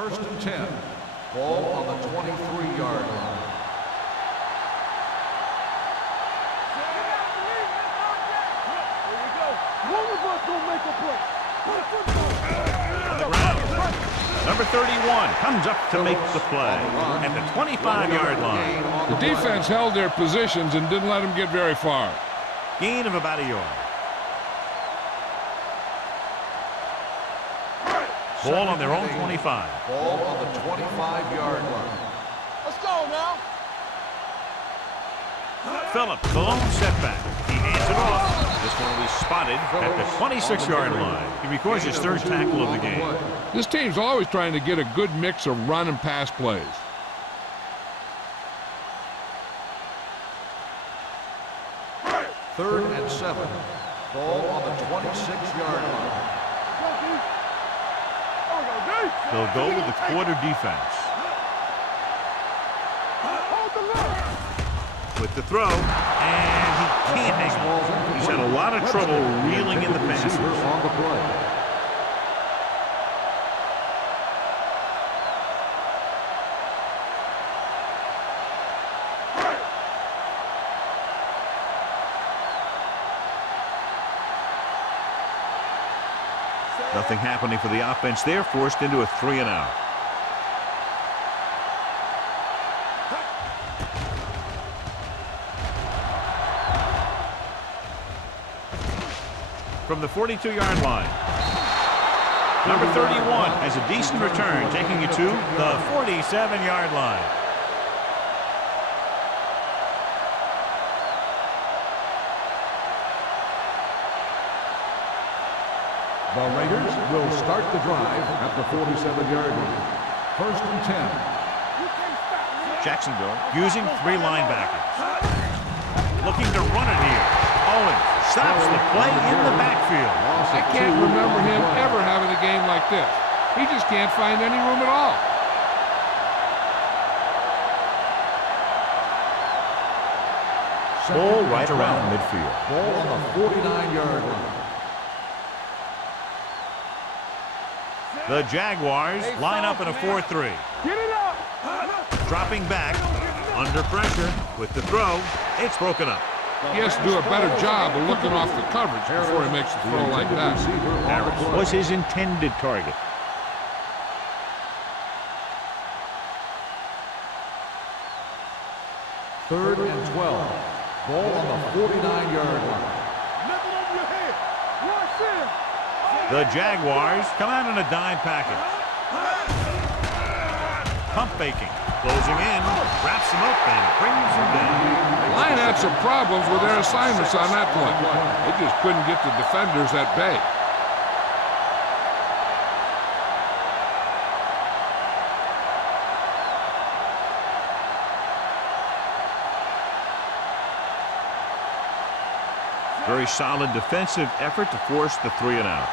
First and 10. Ball on the 23-yard line. One of us gonna make a play. On the ground. Number 31 comes up to make the play at the 25-yard line. The defense held their positions and didn't let them get very far. Gain of about a yard. Ball on their own 25. Ball on the 25-yard line. Let's go now. Phillips, the lone setback. He hands it off. This one will be spotted at the 26-yard line. He records his third tackle of the game. This team's always trying to get a good mix of run and pass plays. Third and 7. Ball on the 26-yard line. They'll go with the quarter defense. With the throw, and he can't hang on. He's had a lot of trouble reeling in the passes. On the play. Nothing happening for the offense there, forced into a 3-and-out. From the 42-yard line. Number 31 has a decent return, taking it to the 47-yard line. The Raiders will start the drive at the 47-yard line. First and 10. Jacksonville using 3 linebackers. Looking to run it here. Owens stops the play in the backfield. I can't remember him ever having a game like this. He just can't find any room at all. Ball right around midfield. Ball on the 49-yard line. The Jaguars line up in a 4-3. Get it up. Dropping back, under pressure, with the throw. It's broken up. He has to do a better job of looking off the coverage before he makes a throw like that. Harris was his intended target. Third and 12. Ball on the 49-yard line. Level over your head. Rush in. The Jaguars come out in a dime package. Pump faking, closing in, wraps him up and brings him down. Line had some problems with their assignments on that play. They just couldn't get the defenders at bay. Very solid defensive effort to force the 3-and-out.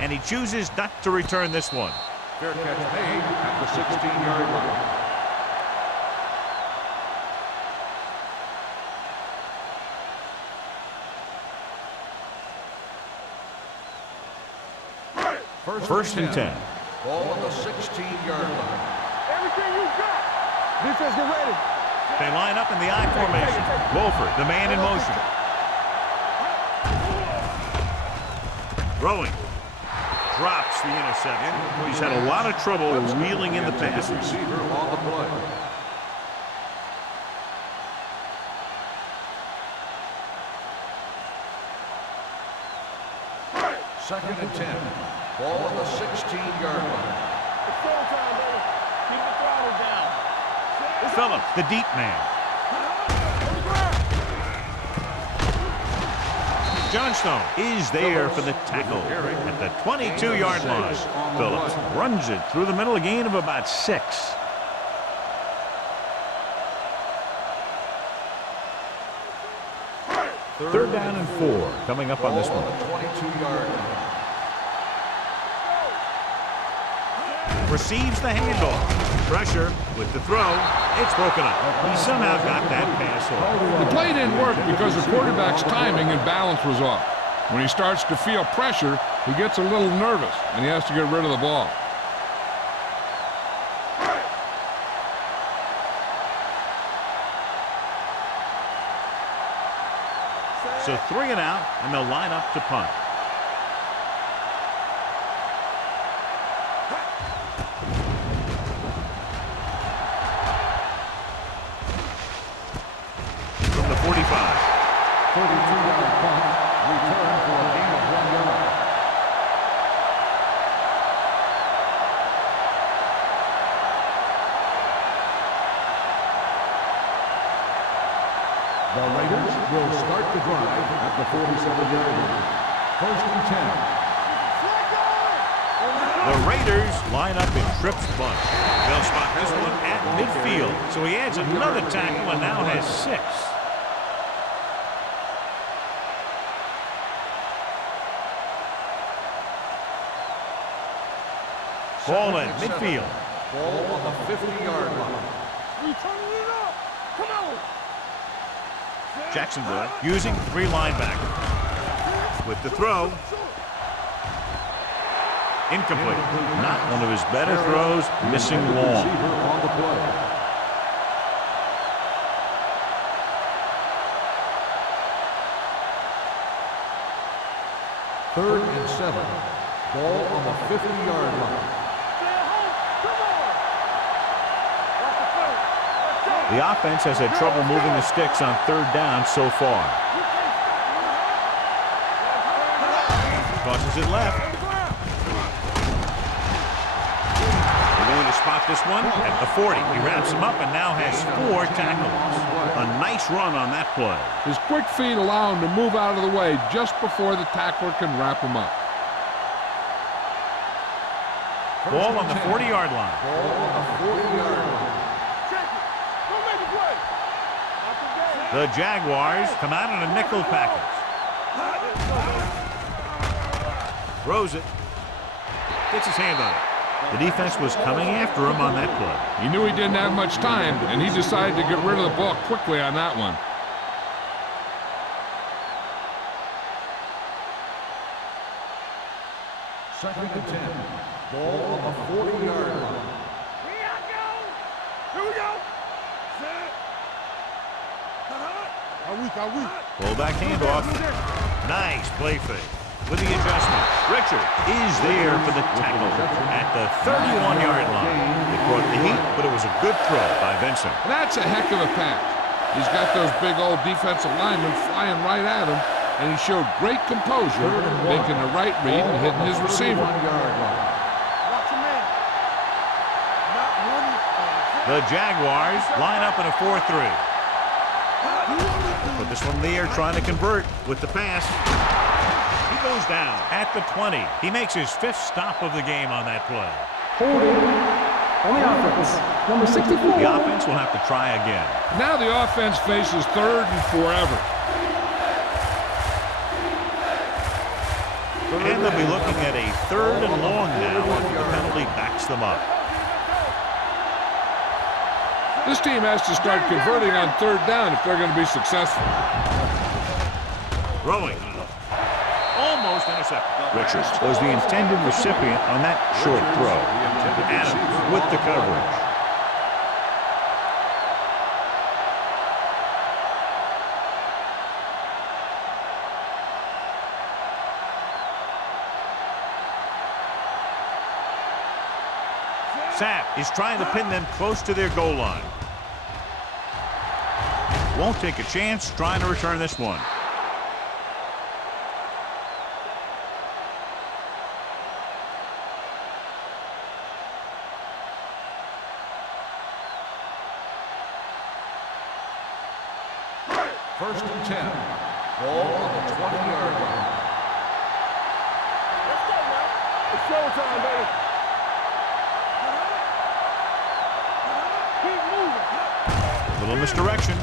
And he chooses not to return this one. Fair catch made at the 16-yard line. First and 10. Ball on the 16-yard line. Everything you got. Defense, get ready. They line up in the I formation. Wolford, the man in motion. Throwing. Drops the interception. He's had a lot of trouble reeling in the passes. Receiver on the play. Second and 10. Ball on the 16-yard line. It's showtime, baby. Keep the throttle down. Phillips, the deep man. Johnstone is there for the tackle at the 22-yard line. Phillips runs it through the middle, a gain of about 6. Third down and 4 coming up on this one. 22-yard line. Receives the handoff. Pressure with the throw. It's broken up. He somehow got that pass off. The play didn't work because the quarterback's timing and balance was off. When he starts to feel pressure, he gets a little nervous, and he has to get rid of the ball. So 3 and out, and they'll line up to punt. From the 45. 32-yard punt, return for a gain of 1 yard. The Raiders will start the drive at the 47-yard line. 1st and 10. The Raiders line up in trips bunch. They'll spot this one at midfield. So he adds another tackle and now has 6. Ball at midfield. Ball on the 50-yard line. We turning it up. Come on. Jacksonville using 3 linebackers. With the throw. Incomplete. Not one of his better throws. Missing long. On the play. Third and 7. Ball on the 50-yard line. The offense has had trouble moving the sticks on 3rd down so far. Crosses it left. They're going to spot this one at the 40. He wraps him up and now has 4 tackles. A nice run on that play. His quick feet allow him to move out of the way just before the tackler can wrap him up. Ball on the 40-yard line. Ball on the 40-yard line. The Jaguars come out in a nickel package. Throws it. Gets his hand on it. The defense was coming after him on that play. He knew he didn't have much time, and he decided to get rid of the ball quickly on that one. Second and 10. Ball on the 40-yard line. Here we go. Set. Pull back handoff. Nice play fake. With the adjustment, Richard is there for the tackle at the 31-yard line. They brought the heat, but it was a good throw by Vincent. That's a heck of a pass. He's got those big old defensive linemen flying right at him, and he showed great composure, making the right read and hitting his receiver. The Jaguars line up in a 4-3. Put this one in the air, trying to convert with the pass. He goes down at the 20. He makes his 5th stop of the game on that play. Holding on the offense. Number 64. The offense will have to try again. Now the offense faces 3rd and forever. And they'll be looking at a 3rd and long now after the penalty backs them up. This team has to start converting on 3rd down if they're going to be successful. Throwing. Almost intercepted. Richards was the intended recipient on that short throw. Adams with the coverage. Sapp is trying to pin them close to their goal line. Won't take a chance trying to return this one. First and 10. Ball on the 20-yard line. Let's go, man. It's showtime, baby. Keep moving. Little misdirection.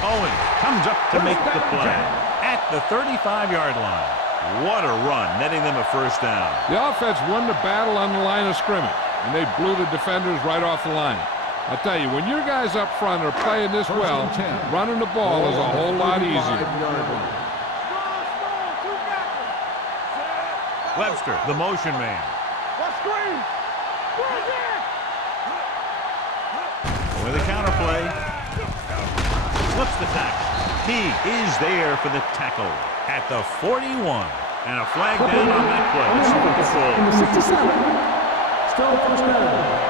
Owen comes up to make the play at the 35-yard line. What a run, netting them a 1st down. The offense won the battle on the line of scrimmage, and they blew the defenders right off the line. I'll tell you, when your guys up front are playing this well, running the ball is a whole lot easier. Webster, the motion man. With a counter play. Slips the tackle. He is there for the tackle at the 41. And a flag down on that play. It's In the 67. Still first down.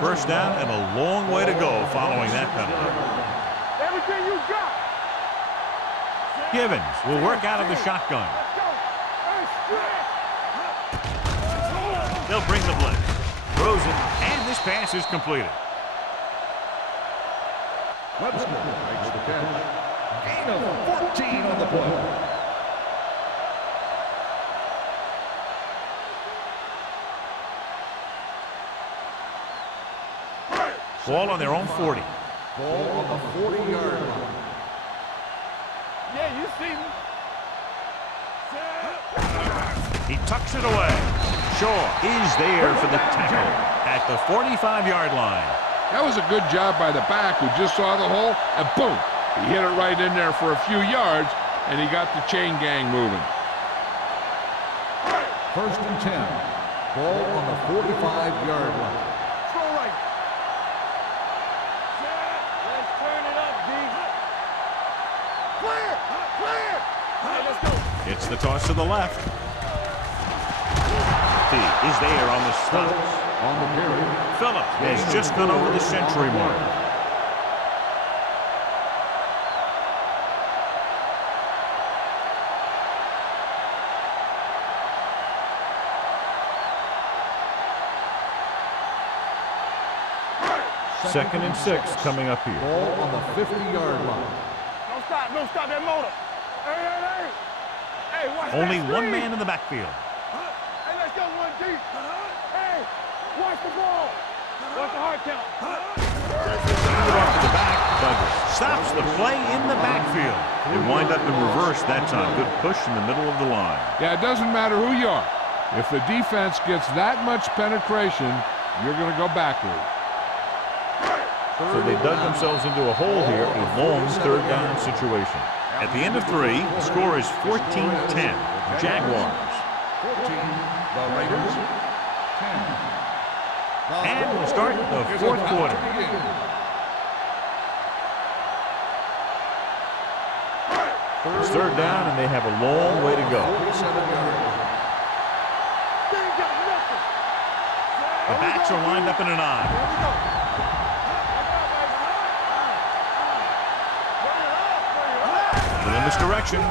First down and a long way to go following that penalty. Everything you got. Givens will work out of the shotgun. They'll bring the blitz. Throws it, and this pass is completed. Webster makes the catch. Gain of 14 on the play. Ball on their own 40. Ball on the 40-yard line. Yeah, you see me. He tucks it away. Shaw is there for the tackle at the 45-yard line. That was a good job by the back who just saw the hole, and boom, he hit it right in there for a few yards, and he got the chain gang moving. First and 10. Ball on the 45-yard line. Throw right. Let's turn it up, D. Clear! Clear! All right, let's go. It's the toss to the left. T is there on the stop. On the carry. Phillips has just gone over the century mark. Second and 6 coming up here. Ball on the 50-yard line. Don't stop that motor. Hey, hey, hey. Hey, watch Only that one screen. man in the backfield. Hey, let's go one deep. Hey, watch the ball. Watch the hard count. Hand it off to the back. Douglas stops the play in the backfield. They wind up in reverse that time. Good push in the middle of the line. Yeah, it doesn't matter who you are. If the defense gets that much penetration, you're going to go backward. So they dug themselves into a hole here, a long third down situation. At the end of 3, the score is 14-10. Jaguars. 14, the Raiders. 10. And we'll start the fourth quarter. It's third down, and they have a long way to go. 47-yard line. They ain't got nothing. The backs are lined up in an eye. Here we go. Little misdirection.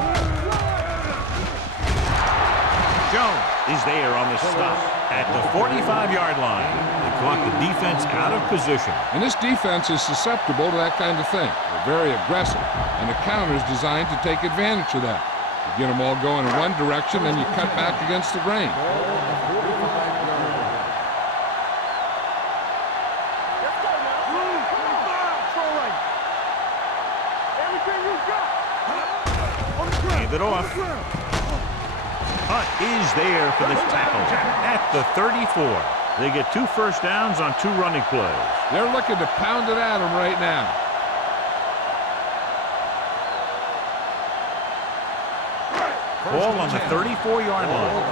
Jones is there on the stop at the 45-yard line. They caught the defense out of position. And this defense is susceptible to that kind of thing. They're very aggressive, and the counter is designed to take advantage of that. You get them all going in one direction, and you cut back against the grain. Hand it off. Hunt is there for the tackle at the 34. They get 2 first downs on 2 running plays. They're looking to pound it at him right now. Ball on the 34-yard line.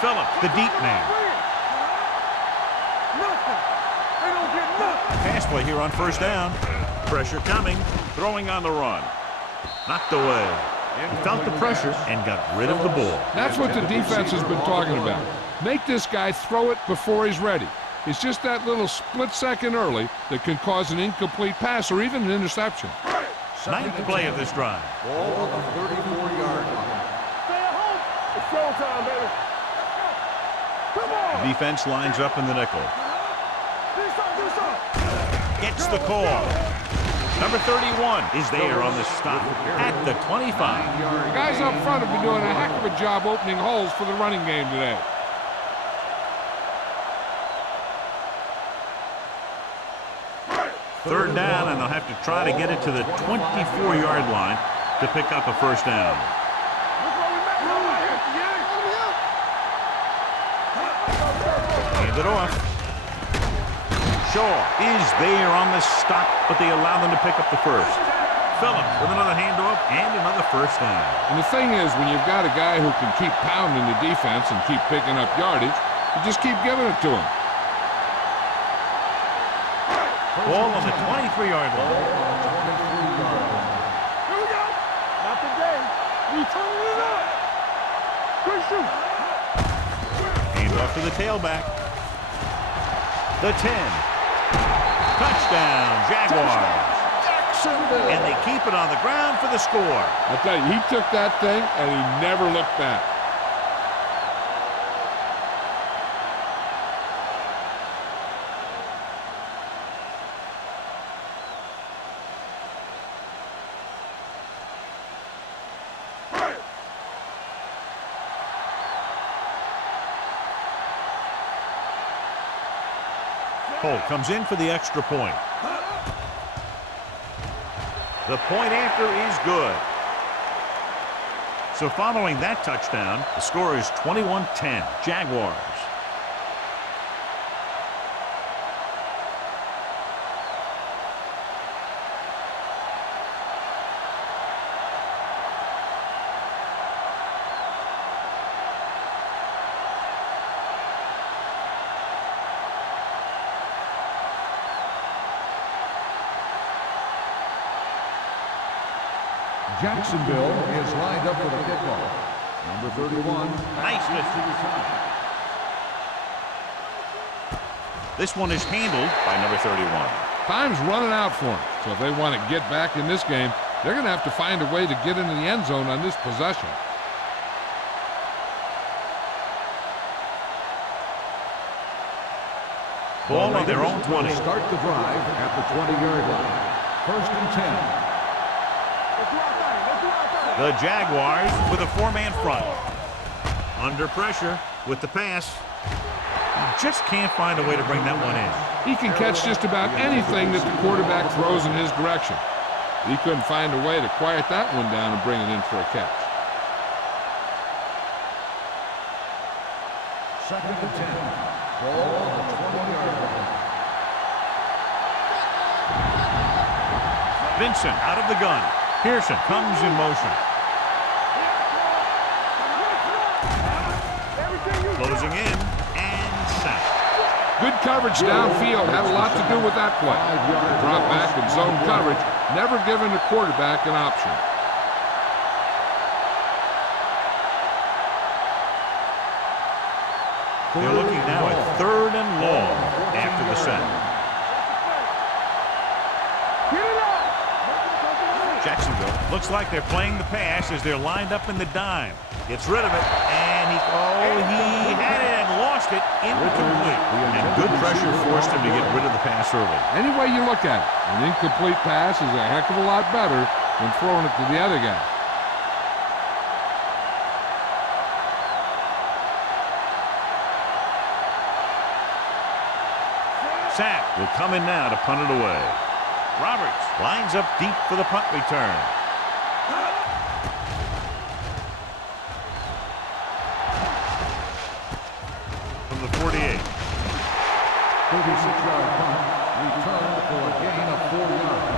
Phillips, the deep man. Pass play here on first down. Pressure coming. Throwing on the run. Knocked away. He felt the pressure and got rid of the ball. That's what the defense has been talking about. Make this guy throw it before he's ready. It's just that little split second early that can cause an incomplete pass or even an interception. Ninth play of this drive. Ball on the 34-yard line. Stay at home. It's showtime, baby. Come on. Defense lines up in the nickel. Do something. Gets the call. Number 31 is there on the stop at the 25. The guys up front have been doing a heck of a job opening holes for the running game today. Third down, and they'll have to try to get it to the 24-yard line to pick up a first down. Hand it off. Shaw is there on the stop, but they allow them to pick up the first. Phillips with another handoff and another first down. And the thing is, when you've got a guy who can keep pounding the defense and keep picking up yardage, you just keep giving it to him. Ball on the 23-yard line. Here we go. Not today. We turning it up. Good shoot. Hand off to the tailback. The 10. Touchdown, Jaguars. And they keep it on the ground for the score. I tell you, he took that thing and he never looked back. Holt comes in for the extra point. The point after is good. So following that touchdown, the score is 21-10, Jaguars. Jacksonville is lined up for the kickoff. Number 31. Nice miss. This one is handled by number 31. Time's running out for them. So if they want to get back in this game, they're going to have to find a way to get into the end zone on this possession. Ball on their own 20. Start the drive at the 20-yard line. First and 10. The Jaguars with a four-man front. Under pressure with the pass. Just can't find a way to bring that one in. He can catch just about anything that the quarterback throws in his direction. He couldn't find a way to quiet that one down and bring it in for a catch. Second and 10. Ball on the 20-yard line. Vincent out of the gun. Pearson comes in motion. Closing in and sacked. Good coverage downfield had a lot to do with that play. Drop back and zone coverage, never giving the quarterback an option. They're looking now at third and long after the sack. Jacksonville looks like they're playing the pass as they're lined up in the dime. Gets rid of it, and he had it and lost it, incomplete. And good pressure forced him to get rid of the pass early. Any way you look at it, an incomplete pass is a heck of a lot better than throwing it to the other guy. Sack will come in now to punt it away. Roberts lines up deep for the punt return. From the 48. 36-yard punt, returned for a gain of 4 yards.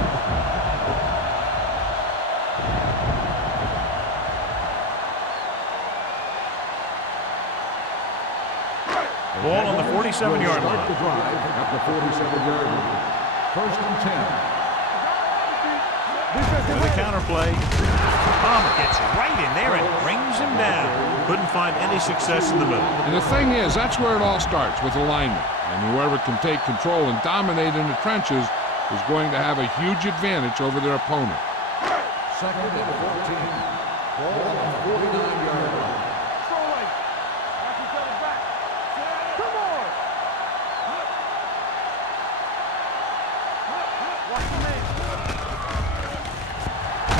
Ball on the 47-yard line. Start the drive at the 47-yard line. First and 10. With the counterplay, Palmer gets right in there and brings him down. Couldn't find any success in the middle. And the thing is, that's where it all starts, with alignment. And whoever can take control and dominate in the trenches is going to have a huge advantage over their opponent. Second and 14. Ball on the 49-yard line.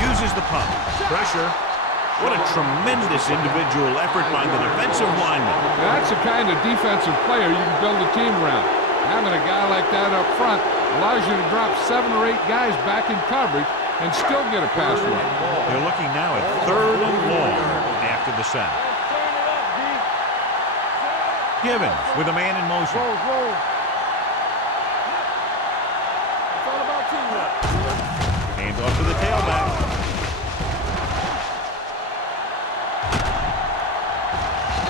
Uses the pump. Pressure. What a tremendous individual effort by the defensive lineman. That's the kind of defensive player you can build a team around. Having a guy like that up front Allows you to drop 7 or 8 guys back in coverage and still get a pass run. They're looking now at 3rd and long after the sack. Givens with a man in motion. Roll. It's all about teamwork. Hands off to the tailback.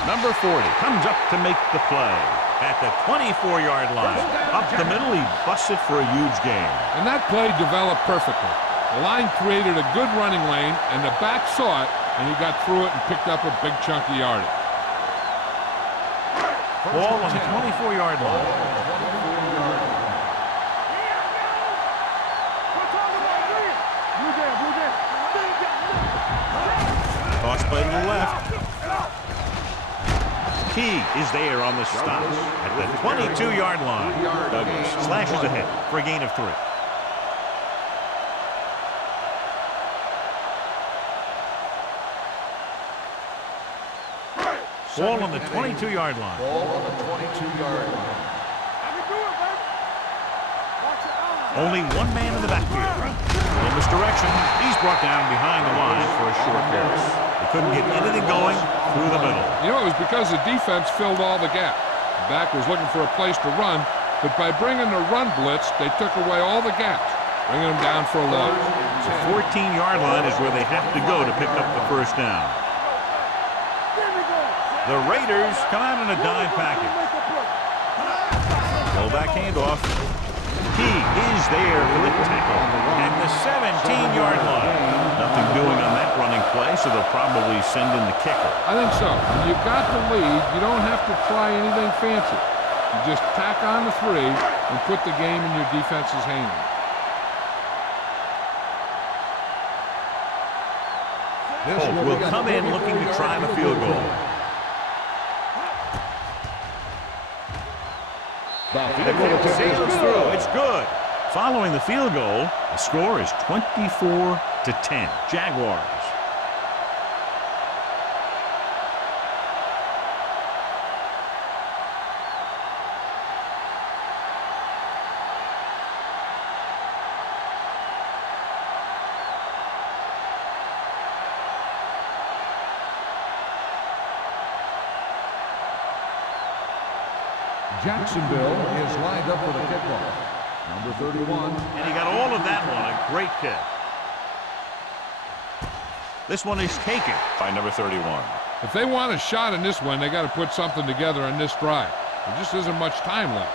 Number 40 comes up to make the play. At the 24-yard line. Up the middle, he busts it for a huge gain. And that play developed perfectly. The line created a good running lane, and the back saw it, and he got through it and picked up a big chunk of yardage. Ball on the 24-yard line. Toss play to the left. Key is there on the stop at the 22-yard line. Douglas slashes ahead for a gain of 3. Ball on the 22-yard line. Ball on the 22-yard line. Only one man in the backfield. Little misdirection. He's brought down behind the line for a short loss. They couldn't get anything going through the middle. You know, it was because the defense filled all the gap. The back was looking for a place to run, but by bringing the run blitz, they took away all the gaps, bringing them down for a loss. The 14-yard line is where they have to go to pick up the first down. The Raiders come out in a dime package. Fullback handoff. He is there for the tackle at the 17-yard line. Nothing doing on that running play, so they'll probably send in the kicker. I think so. When you've got the lead, you don't have to try anything fancy. You just tack on the 3 and put the game in your defense's hands. Holt will come in looking to try the field goal. The kick sails through. It's good. Following the field goal, the score is 24-10. Jaguars. Jacksonville is lined up for the kickoff. Number 31. And he got all of that one. A great kick. This one is taken by number 31. If they want a shot in this one, they got to put something together on this drive. There just isn't much time left.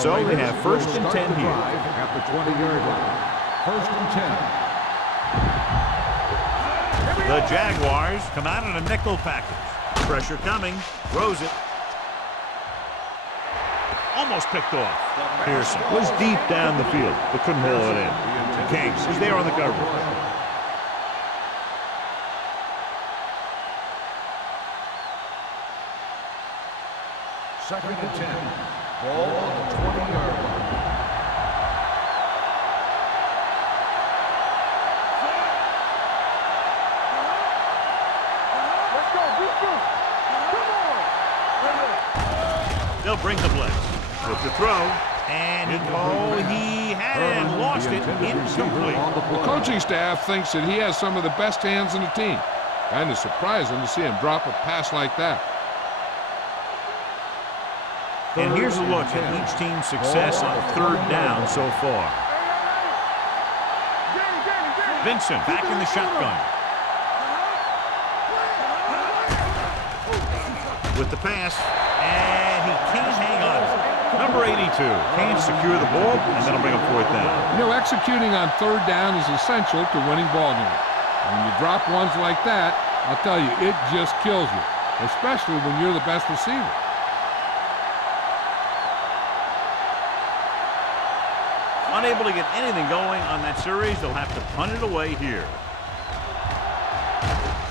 So they have 1st and 10 here. At the 20-yard line. 1st and 10. The Jaguars come out in a nickel package. Pressure coming. Throws it. Almost picked off. Pearson was deep down the field, but couldn't haul it in. King is there on the coverage. Second and 10. Ball on the 20-yard line. They'll bring the blitz. With the throw. And he had it and lost it. Incomplete. The coaching staff thinks that he has some of the best hands in the team. Kind of surprising to see him drop a pass like that. And here's a look at each team's success on 3rd down so far. Vincent back in the shotgun. With the pass, and he can't hang on. Number 82 can't secure the ball, and that'll bring him 4th down. You know, executing on 3rd down is essential to winning ball games. When you drop ones like that, I'll tell you, it just kills you, especially when you're the best receiver. Unable to get anything going on that series, they'll have to punt it away here.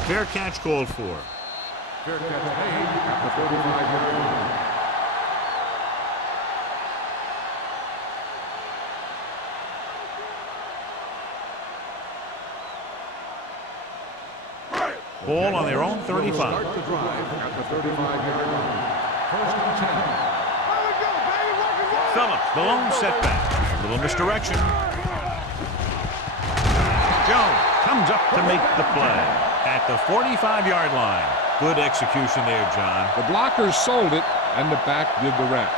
Fair catch called for. Fair catch made at the 45-yard line. Ball on their own 35. Start the drive at the 35-yard line. First and 10. Phillips, the lone setback. A little misdirection. Jones comes up to make the play at the 45-yard line. Good execution there, John. The blockers sold it, and the back did the rest.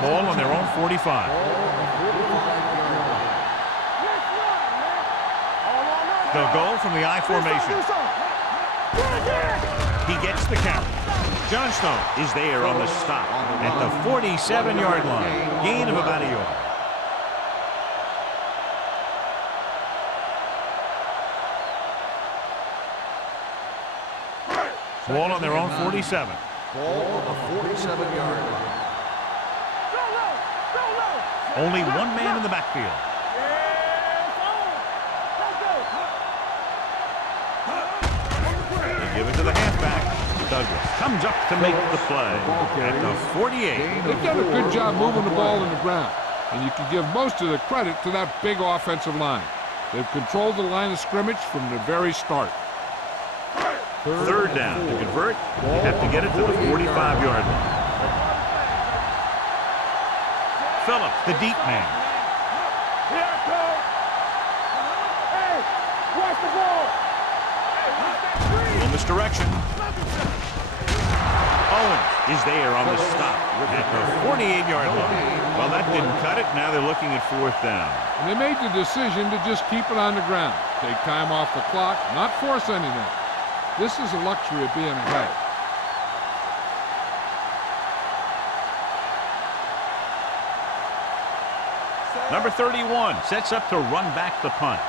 Ball on their own 45. They'll go from the I formation. He gets the count. Johnstone is there on the stop at the 47-yard line. Gain of about a yard. Ball on their own 47. Ball on the 47-yard line. Only one man in the backfield. They give it to the halfback. Douglas comes up to make the play at the 48. They've done a good job moving the ball in the ground, and you can give most of the credit to that big offensive line. They've controlled the line of scrimmage from the very start. Third down. To convert, you have to get it to the 45-yard line. Phillips, the deep man. Little misdirection. Owen is there on the stop at the 48-yard line. Well, that didn't cut it. Now they're looking at fourth down. And they made the decision to just keep it on the ground. Take time off the clock, not force anything. This is the luxury of being ahead. Number 31 sets up to run back the punt.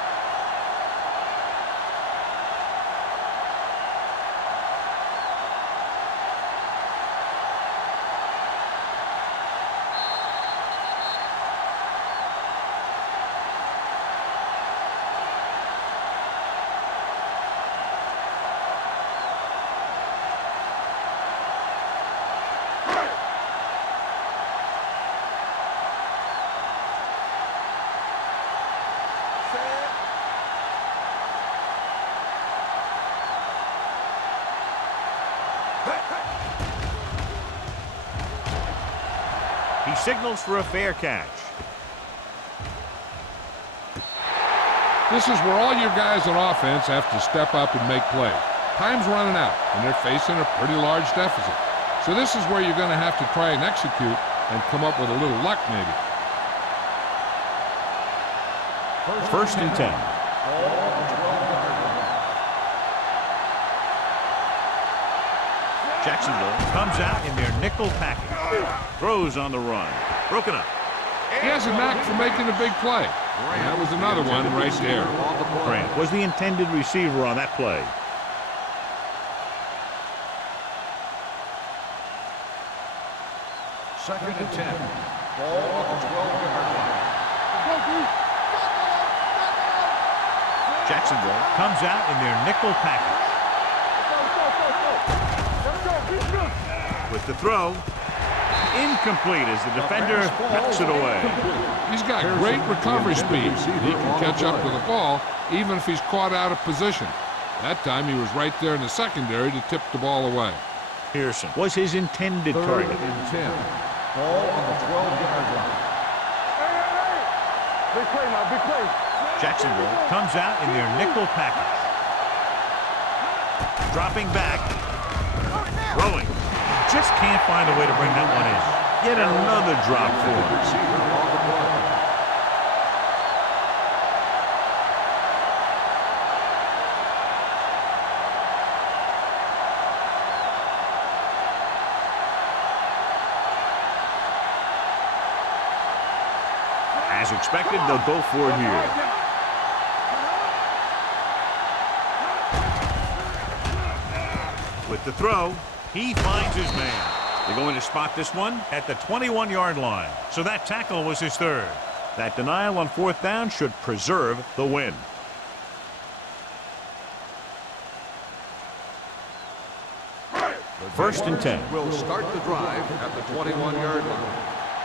He signals for a fair catch. This is where all your guys on offense have to step up and make plays. Time's running out, and they're facing a pretty large deficit. So this is where you're going to have to try and execute and come up with a little luck, maybe. First and 10. Jacksonville comes out in their nickel package. Throws on the run. Broken up. He has a knack for making a big play. And that was another one right there. Grant was the intended receiver on that play. Second and 10. Ball on the 12-yard line. Jacksonville comes out in their nickel package. With the throw, incomplete as the defender knocks it away. He's got great recovery speed. He can catch up to the ball even if he's caught out of position. That time he was right there in the secondary to tip the ball away. Pearson was his intended target. Third and 10. Ball on the 12-yard line. Big play now, big play. Jacksonville comes out in their nickel package. Dropping back. Throwing. Just can't find a way to bring that one in. Yet another drop for him. As expected, they'll go for it here. With the throw, he finds his man. They're going to spot this one at the 21-yard line. So that tackle was his third. That denial on fourth down should preserve the win. First and 10. Will start the drive at the 21-yard line.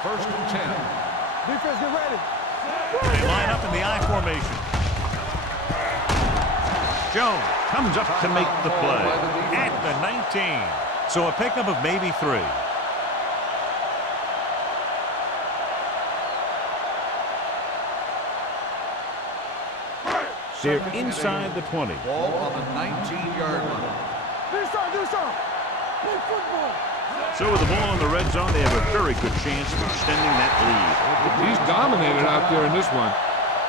First and 10. Defense, get ready. They line up in the I formation. Jones comes up to make the play at the 19. So a pickup of maybe 3. They're inside the 20. Ball on the 19-yard line. Do something. Play football. So with the ball in the red zone, they have a very good chance of extending that lead. He's dominated out there in this one.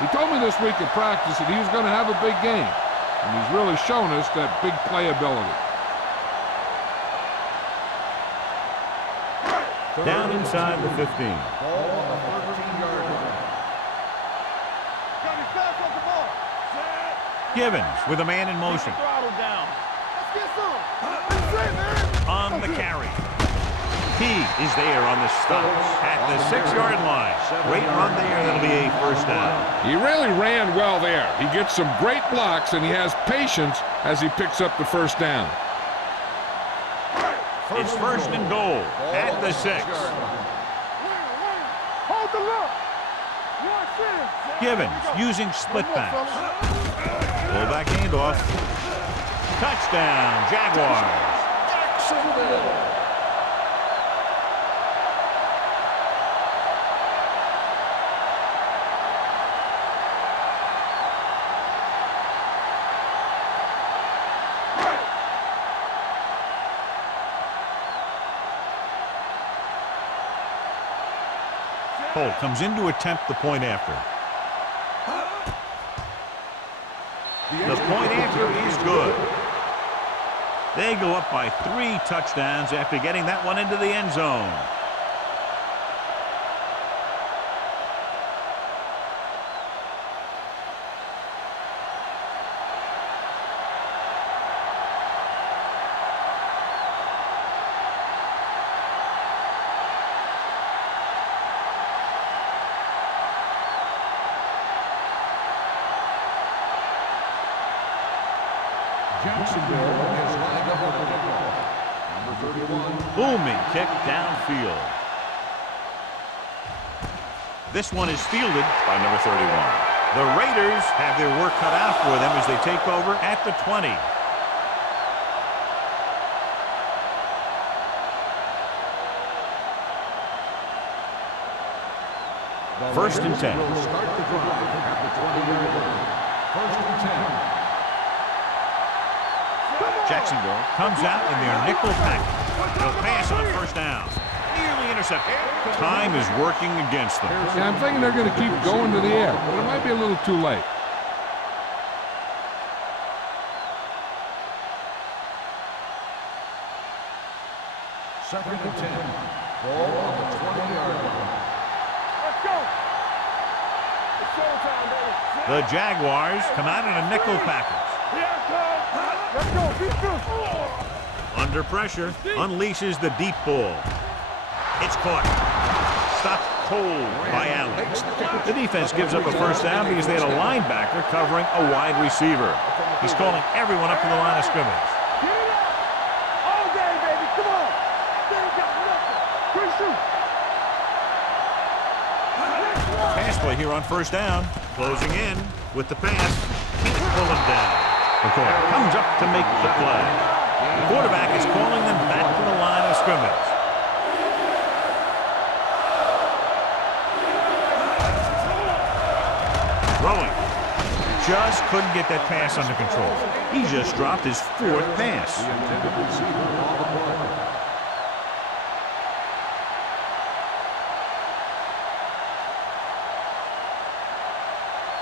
He told me this week at practice that he was going to have a big game, and he's really shown us that big playability. Down inside the 15. Ball on the 13-yard line. Got me fast off the ball. Givens with a man in motion. Throttle down. Let's get some. That's it, man. On the carry. He is there on the stop at the 6-yard line. Great run there. That'll be a first down. He really ran well there. He gets some great blocks, and he has patience as he picks up the first down. It's first and goal at the 6. Hold the look. Givens using split backs. Fullback handoff. Touchdown, Jaguars. Holt comes in to attempt the point after. The point after is good. They go up by 3 touchdowns after getting that one into the end zone. Jacksonville has lined up with a kickoff. Number 31. Booming kick downfield. This one is fielded by number 31. The Raiders have their work cut out for them as they take over at the 20. First and 10. Will start the drive at the 20-yard line. First and 10. Jacksonville comes out in their nickel package. They'll pass on first down. Nearly intercepted. Time is working against them. Yeah, I'm thinking they're going to keep going to the air, but it might be a little too late. Second and 10. Ball on the 20-yard line. Let's go. It's showtime, baby. The Jaguars come out in a nickel package. Let's go. Defense. Under pressure, unleashes the deep ball. It's caught. Stopped cold by Allen. The defense gives up a first down because they had a linebacker covering a wide receiver. He's calling everyone up to the line of scrimmage. Get it up. All day, baby. Come on. They ain't got nothing. Good shoot. Pass play here on first down. Closing in with the pass. Can't pull him down. The corner comes up to make the play. The quarterback is calling them back to the line of scrimmage. Throwing. Just couldn't get that pass under control. He just dropped his 4th pass. The intended receiver on the play.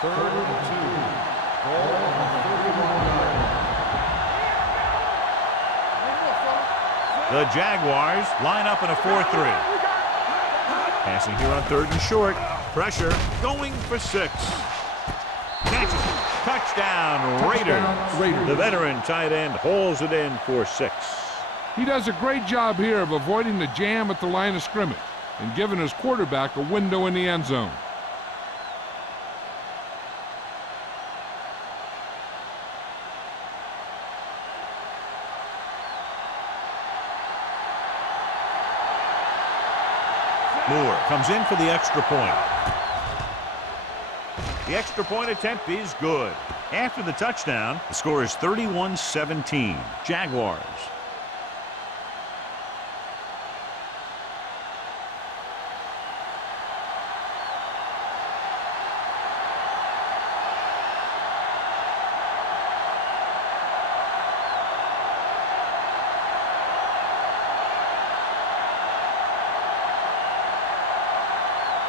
Third and 2. Ball on the 31-yard line. The Jaguars line up in a 4-3. Passing here on 3rd and short. Pressure going for 6. Catches it. Touchdown, Raiders. The veteran tight end hauls it in for 6. He does a great job here of avoiding the jam at the line of scrimmage and giving his quarterback a window in the end zone. Moore comes in for the extra point. The extra point attempt is good. After the touchdown, the score is 31-17. Jaguars.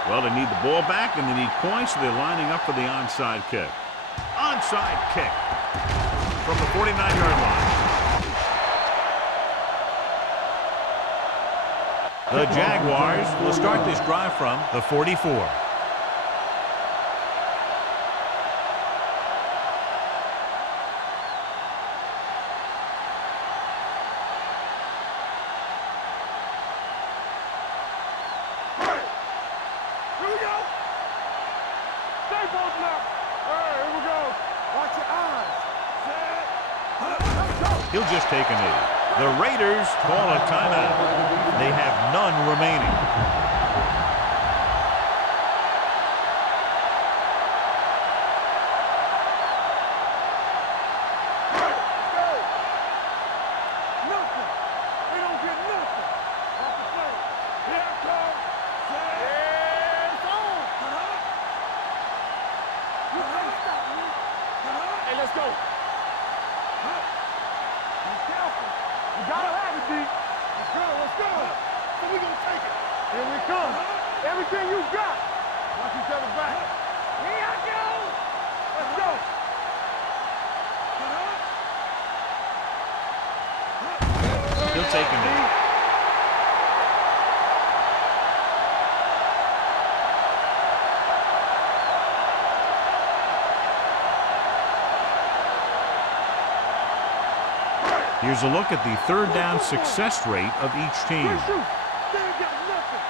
Well, they need the ball back, and they need points, so they're lining up for the onside kick. Onside kick from the 49-yard line. The Jaguars will start this drive from the 44. He'll just take a knee. The Raiders call a timeout. They have none remaining. Nothing. They don't get nothing off the play. Here it comes. It's on. You can't stop me. Hey, let's go. You gotta have it, D. Let's go, let's go. So we gonna take it. Here we come. Everything you got. Watch each other back. Here I go. Let's go. He'll take a knee. Here's a look at the third down success rate of each team. They ain't got nothing.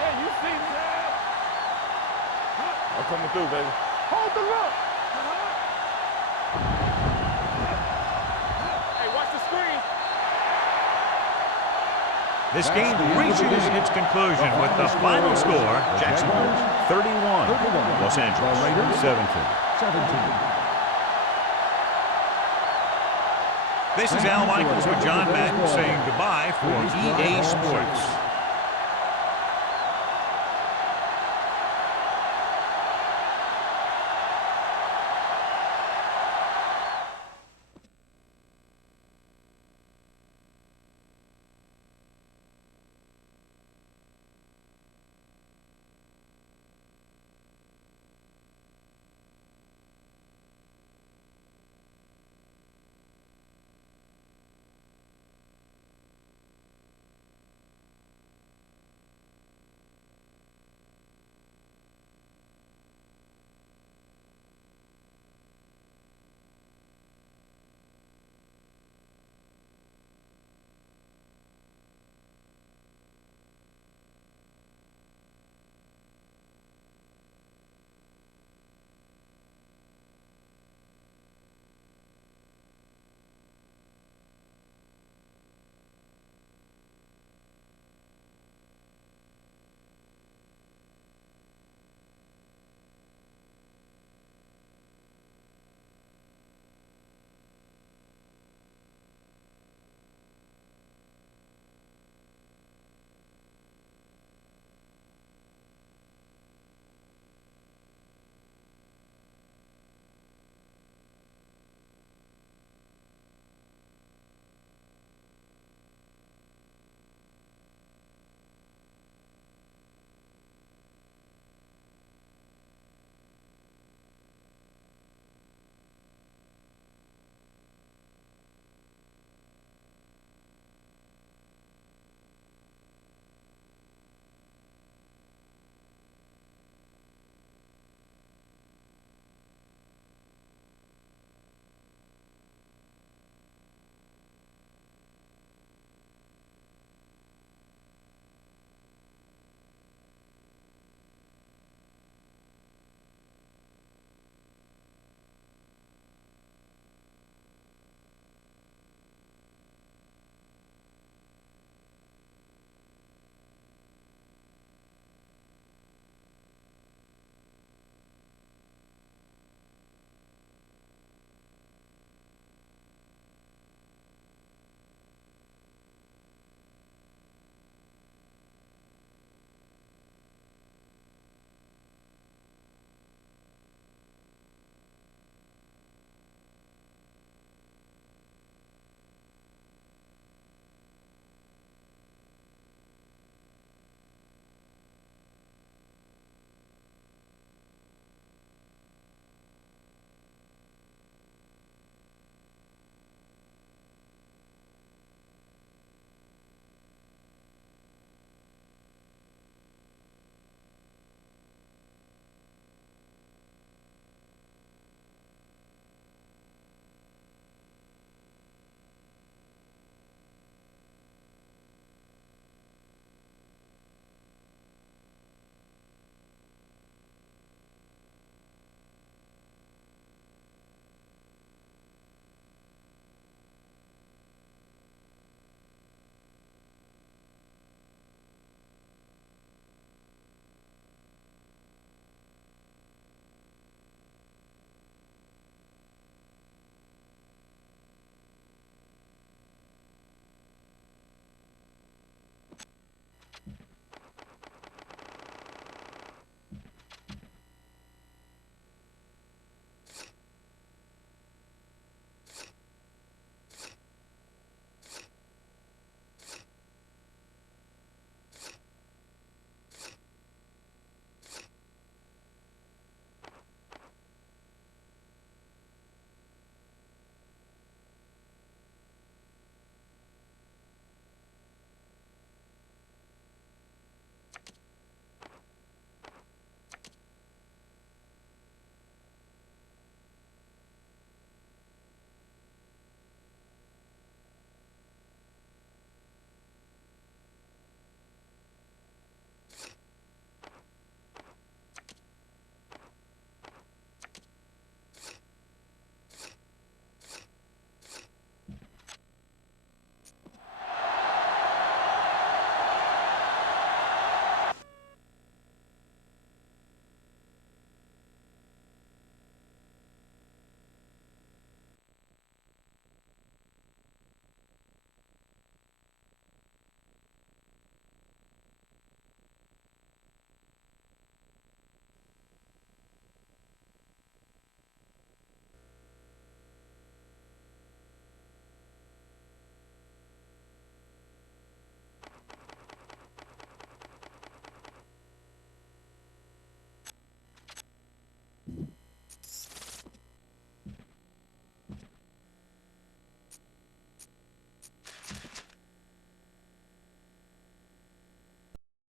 Yeah, you see me. I'm coming through, baby. Hold the look. Hey, watch the screen. This game reaches its conclusion with the final score, Jacksonville 31, Los Angeles 17. This is Al Michaels with John Madden saying goodbye for EA Sports.